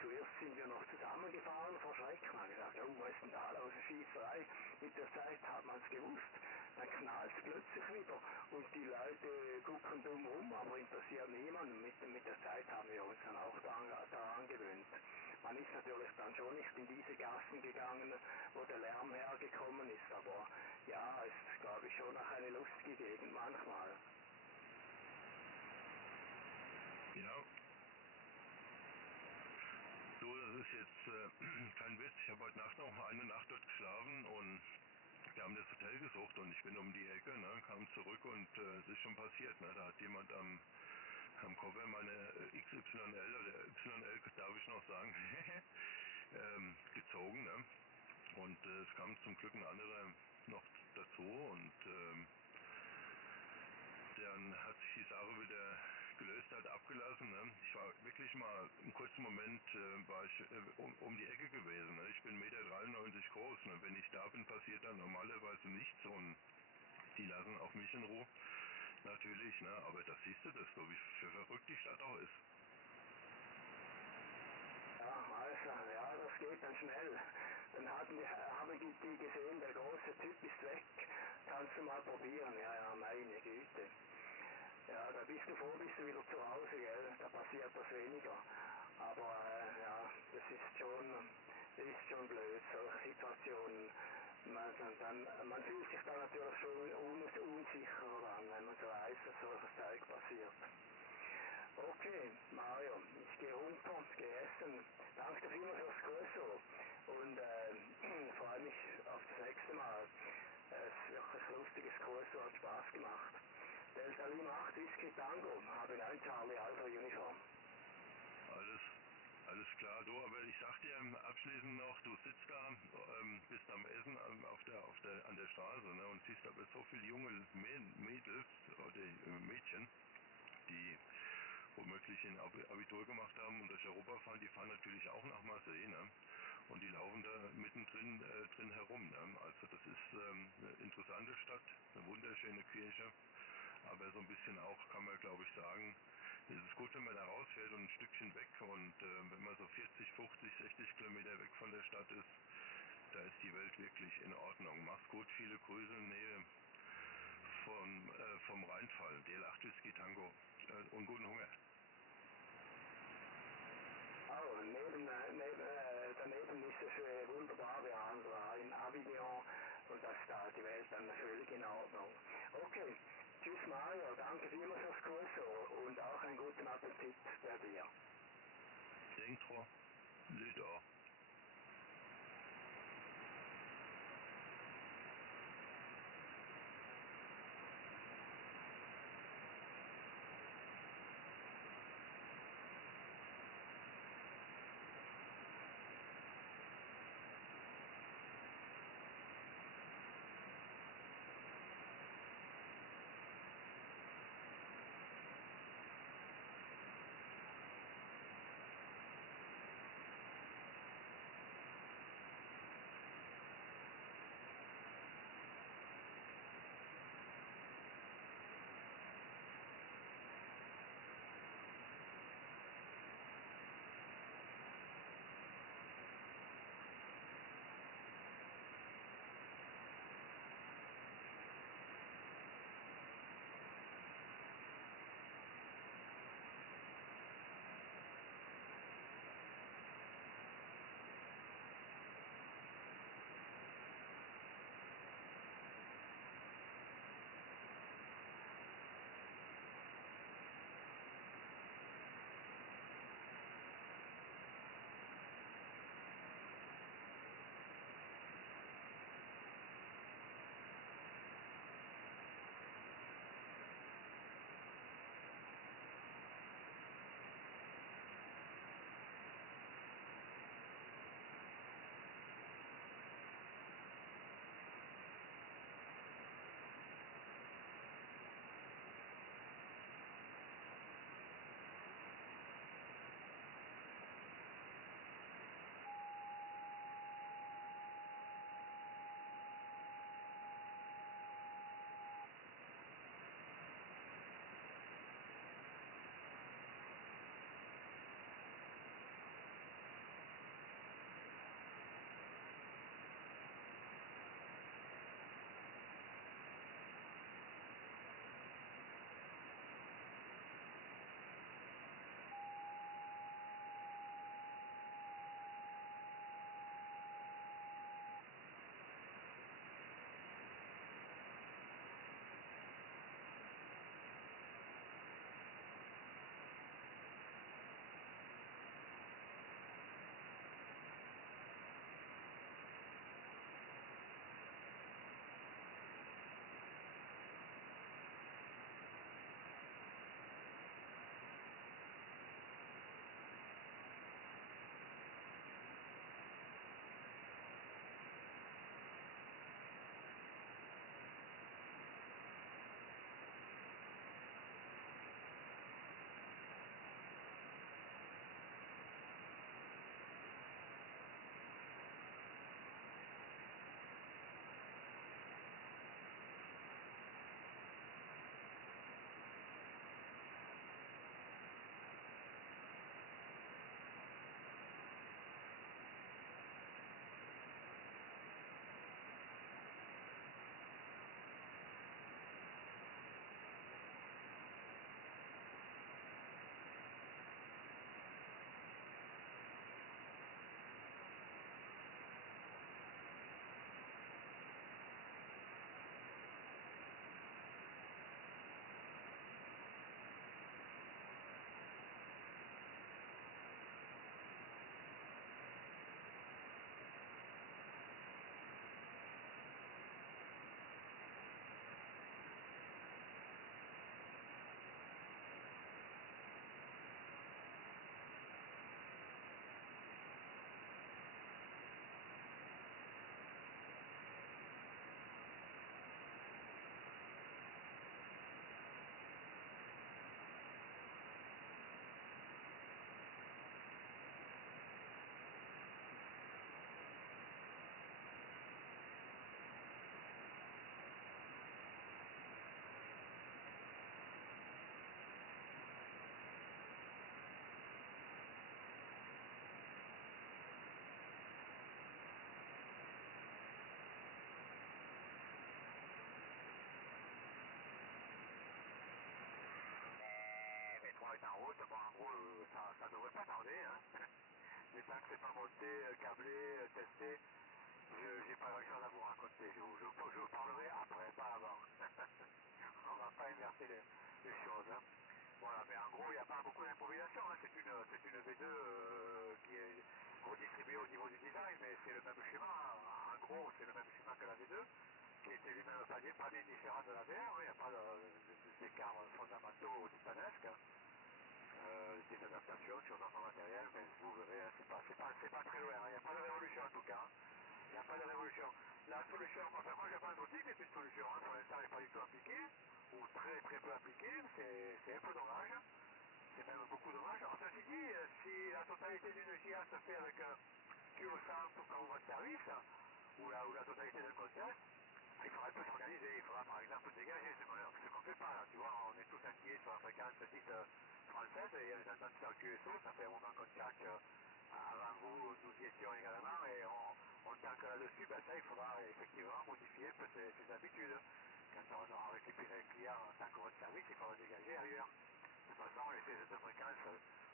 Zuerst sind wir noch zusammengefahren vor Schreck. Man hat gesagt, oh, was ist denn da los, eine Schießerei? Mit der Zeit hat man es gewusst. Dann knallt es plötzlich wieder und die Leute gucken dumm rum, aber interessiert niemanden. Mit der Zeit haben wir uns dann auch daran gewöhnt. Man ist natürlich dann schon nicht in diese Gassen gegangen, wo der Lärm hergekommen ist, aber ja, es ist, glaube ich, schon noch eine lustige Gegend manchmal. Ja. So, das ist jetzt kein Witz. Ich habe heute Nacht noch eine Nacht dort geschlafen und wir haben das Hotel gesucht und ich bin um die Ecke, ne, kam zurück und es ist schon passiert. Ne, da hat jemand am Koffer meine XYL oder YL, darf ich noch sagen, gezogen. Ne? Und es kam zum Glück ein anderer noch dazu und dann hat sich die Sache wieder gelöst, hat abgelassen. Ne? Ich war wirklich mal im kurzen Moment war ich um die Ecke gewesen. Ne? Ich bin 1,93 Meter groß. Ne? Wenn ich da bin, passiert dann normalerweise nichts und die lassen auch mich in Ruhe. Natürlich, ne? Aber das siehst du das so, wie verrückt die Stadt auch ist. Ja, also, ja, das geht dann schnell. Dann haben die gesehen, der große Typ ist weg. Kannst du mal probieren? Ja, meine Güte. Ja, da bist du froh, bist du wieder zu Hause, gell? Da passiert das weniger. Aber ja, das ist schon blöd, solche Situationen. Man fühlt sich dann natürlich schon unsicherer an, wenn man so weiß, dass solches Zeug passiert. Okay, Mario, ich gehe runter, gehe essen. Danke dir vielmals fürs Kurso und freue mich auf das nächste Mal. Es ist wirklich ein lustiges Kurso, hat Spaß gemacht. Delta Lima 8 Whisky Tango, habe 9 Charlie Alpha Uniform. Alles klar, du, aber ich sag dir abschließend noch, du sitzt da, bist am Essen an der Straße, ne, und siehst aber so viele junge Mädels oder Mädchen, die womöglich ein Abitur gemacht haben und durch Europa fahren, die fahren natürlich auch nach Marseille, ne? Und die laufen da mittendrin drin herum. Ne? Also das ist eine interessante Stadt, eine wunderschöne Kirche, aber so ein bisschen auch, kann man glaube ich sagen, es ist gut, wenn man da rausfährt und ein Stückchen weg und wenn man so 40, 50, 60 Kilometer weg von der Stadt ist, da ist die Welt wirklich in Ordnung. Mach's gut, viele Grüße in Nähe vom Rheinfall, DL8 Whisky Tango und guten Hunger. Oh, daneben ist es wunderbar, wir haben da in Avignon und das ist da die Welt dann völlig in Ordnung. Okay, tschüss Mario, danke vielmals fürs Kurso und auch einen guten Appetit bei dir. Denk dran, Lüder. tant que c'est pas monté, câblé, testé, j'ai pas grand chose à vous raconter. Je vous parlerai après, pas avant. On va pas inverser les choses. Hein. Voilà, mais en gros, il n'y a pas beaucoup d'improvisation. Hein. C'est une V2 qui est redistribuée au niveau du design, mais c'est le même schéma. Hein. En gros, c'est le même schéma que la V2, qui était lui-même pas bien différent de la VR. Il n'y a pas d'écart fondamentaux ou titanesques. Des adaptations sur notre matériel, mais vous verrez, hein, c'est pas très loin. Il n'y a pas de révolution en tout cas. Il n'y a pas de révolution. La solution, enfin moi je pense aussi que c'est une solution. Hein. Pour l'instant, elle n'est pas du tout appliquée, ou très très peu appliquée. C'est un peu dommage. C'est même beaucoup dommage. Alors, ceci dit, si la totalité d'une GIA se fait avec QO100 comme votre service, ou la totalité d'un contest, il faudra un peu s'organiser. Il faudra par exemple dégager ce qu'on ne fait pas. Là, tu vois, on est tous inquiets sur la fréquence dite française, et il y a les ententes sur QSO, ça fait un moment qu'on tchatche avant vous, nous y étions également, et on tanque là-dessus, ben ça il faudra effectivement modifier un peu ses habitudes. Quand on aura récupéré un client en tant que votre service, il faudra dégager ailleurs. De toute façon, laisser cette fréquence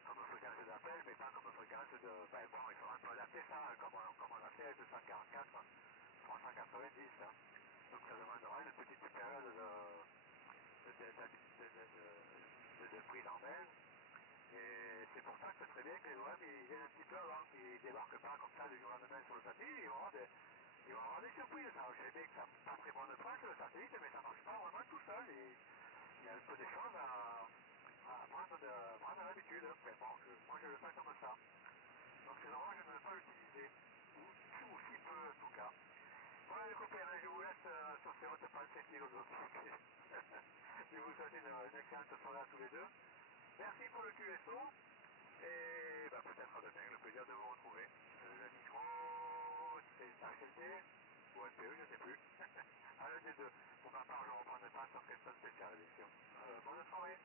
comme fréquence d'appel, mais pas comme fréquence de... Ben bon, il faudra un peu adapter ça, hein, comme on l'a fait à 244, 390. Hein. Donc ça demandera une petite période de prise en main. Et c'est pour ça que ce serait bien que les OM ils viennent un petit peu avant, qu'ils ne débarquent pas comme ça du jour au lendemain sur le satellite. Ils vont avoir des surprises. Alors, je sais bien que ça n'a pas très bonne presse le satellite, mais ça ne marche pas vraiment tout seul. Il y a un peu des choses à prendre l'habitude. Mais bon, moi je le fais comme ça. Donc c'est dommage de ne pas l'utiliser. Ou si peu en tout cas. Voilà les copains, je vous laisse sur ces hautes pensées philosophiques. Je vous souhaite une excellente soirée à tous les deux. Merci pour le QSO. Et bah, peut-être à demain, le plaisir de vous retrouver. Le micro, c'est HLD ou NPE, je ne sais plus. À l'un des deux. Pour ma part, je ne reprendrai pas sur question spéciale, bien sûr. Bonne soirée.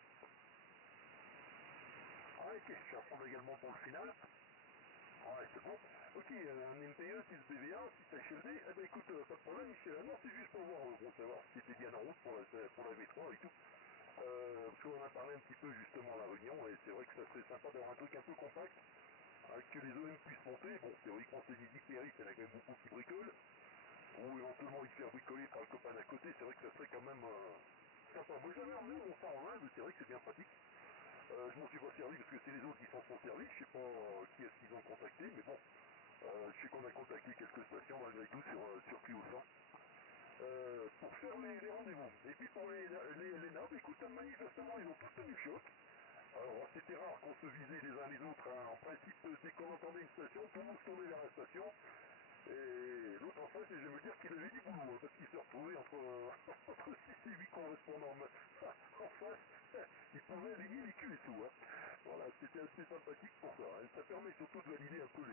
Ouais, ok, je vais reprendre également pour le final. Ouais, c'est bon. Ok, un MPE, 6 BVA, 6 HLD. Eh ben écoute, pas de problème, Michel. Non, c'est juste pour voir, bon, savoir si c'était bien en route pour la V3 et tout. Parce qu'on a parlé un petit peu justement à la réunion, et c'est vrai que ça serait sympa d'avoir un truc un peu compact, que les OM puissent monter. Bon, théoriquement, c'est des Péris, il y en a quand même beaucoup qui bricolent. Ou éventuellement y faire bricoler par le copain d'à côté, c'est vrai que ça serait quand même sympa. Moi j'avais emmené mon 120, mais c'est vrai que c'est bien pratique. Je m'en suis pas servi parce que c'est les autres qui s'en sont servis, je sais pas qui est-ce qu'ils ont contacté, mais bon, je sais qu'on a contacté quelques stations malgré tout sur QO100 pour faire les rendez-vous. Et puis pour les nappes, écoute, manifestement ils ont tous tenu le choc. Alors c'était rare qu'on se visait les uns les autres, hein. En principe dès qu'on entendait une station, tout le monde se tournait vers la station. Et l'autre en face, et je vais me dire qu'il avait du boulot, hein, parce qu'il s'est retrouvé entre 6 et 8 correspondants en face, il pouvait aligner les QSO. Hein. Voilà, c'était assez sympathique pour ça. Hein. Ça permet surtout de valider un peu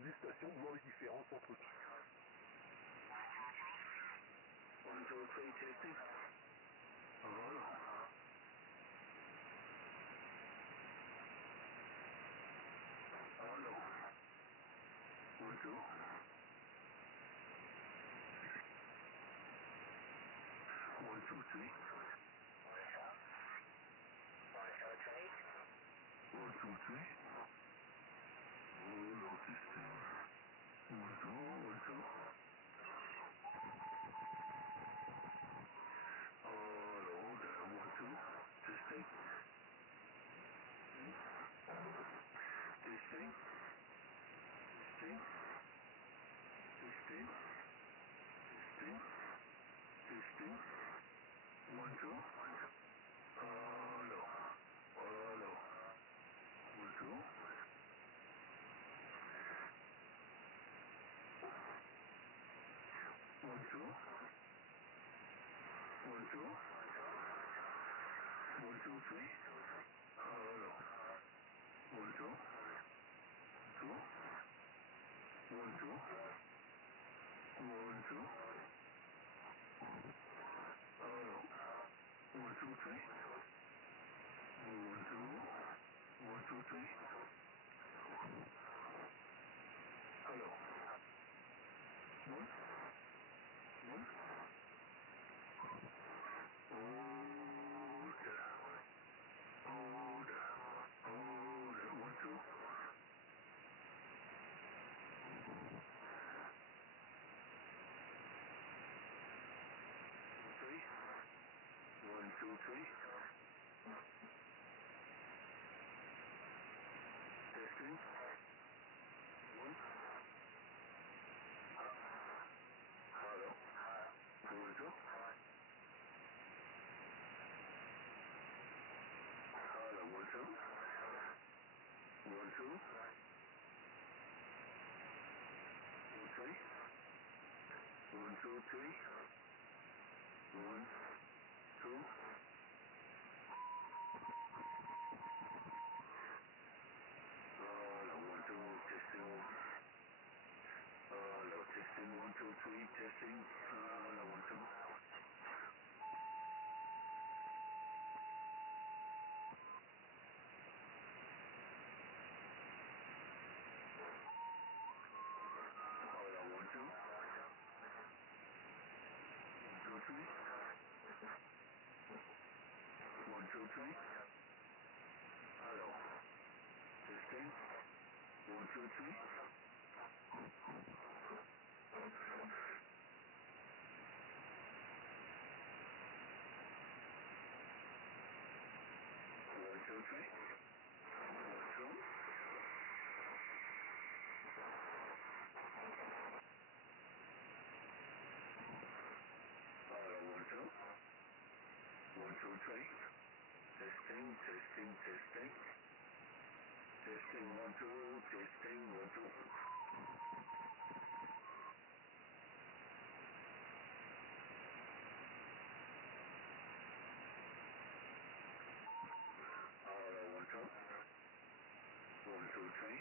les stations, de voir les différences entre eux. 1, 2, 3, testing. Hello. Hello. 1, 2. 1, 2, 3. 1, 2, 3. Hello, testing. 1, 2, 1, 2. Hello there, 1, 2. Testing. Testing. Testing. Testing. Testing. Testing. 1, 2. Hello. Hello. 1, 2. 1, 2. 1, 2. 1, 2, 3. Hello. 1, 2. 2. 1, 2. 1, 2. Hello. 1, 2, 3. 1, 2. 1, 2, 3. Hello. 1. 1. Oh there. Oh there. Oh there. 1, 2. 3. Testing. 1. Hello. 2 and 2. Hello, 1 2. 1 2. 2 3. 1 2 3. 1 2. Hello, 1 2. Testing. Hello, testing. 1 2 3. Testing. Hello, 1 2. One, two, three. Hello. Testing. 1 2 3. 1 2 3. 1 2. Hello, 1 2. 1 2 3. Testing, testing, testing. Testing, 1 2. Testing, 1 2. Hello, 1 2. 1 2 3.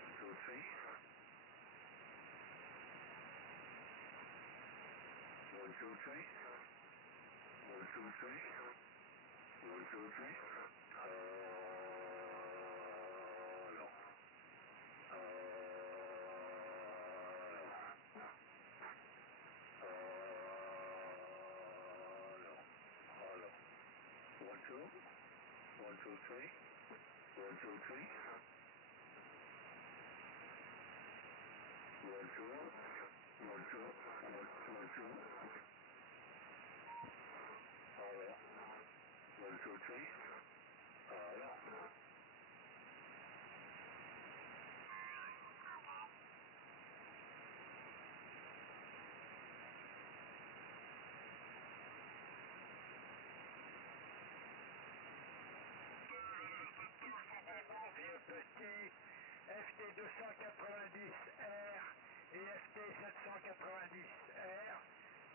1 2 3. 1 2 3. 1 2 3. 1 2 3. Hello. Hello. 1 2. 1 2 3. 1 2 3. 1 2. 1 2. 1 2. Hello. 1 2 3. Hello. Vieux petit FT 290R et FT 790R.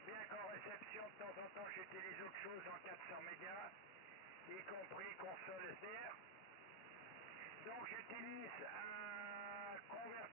Bien qu'en réception, de temps en temps, j'utilise autre chose en 400 mégas, y compris console SDR. Donc j'utilise un convertisseur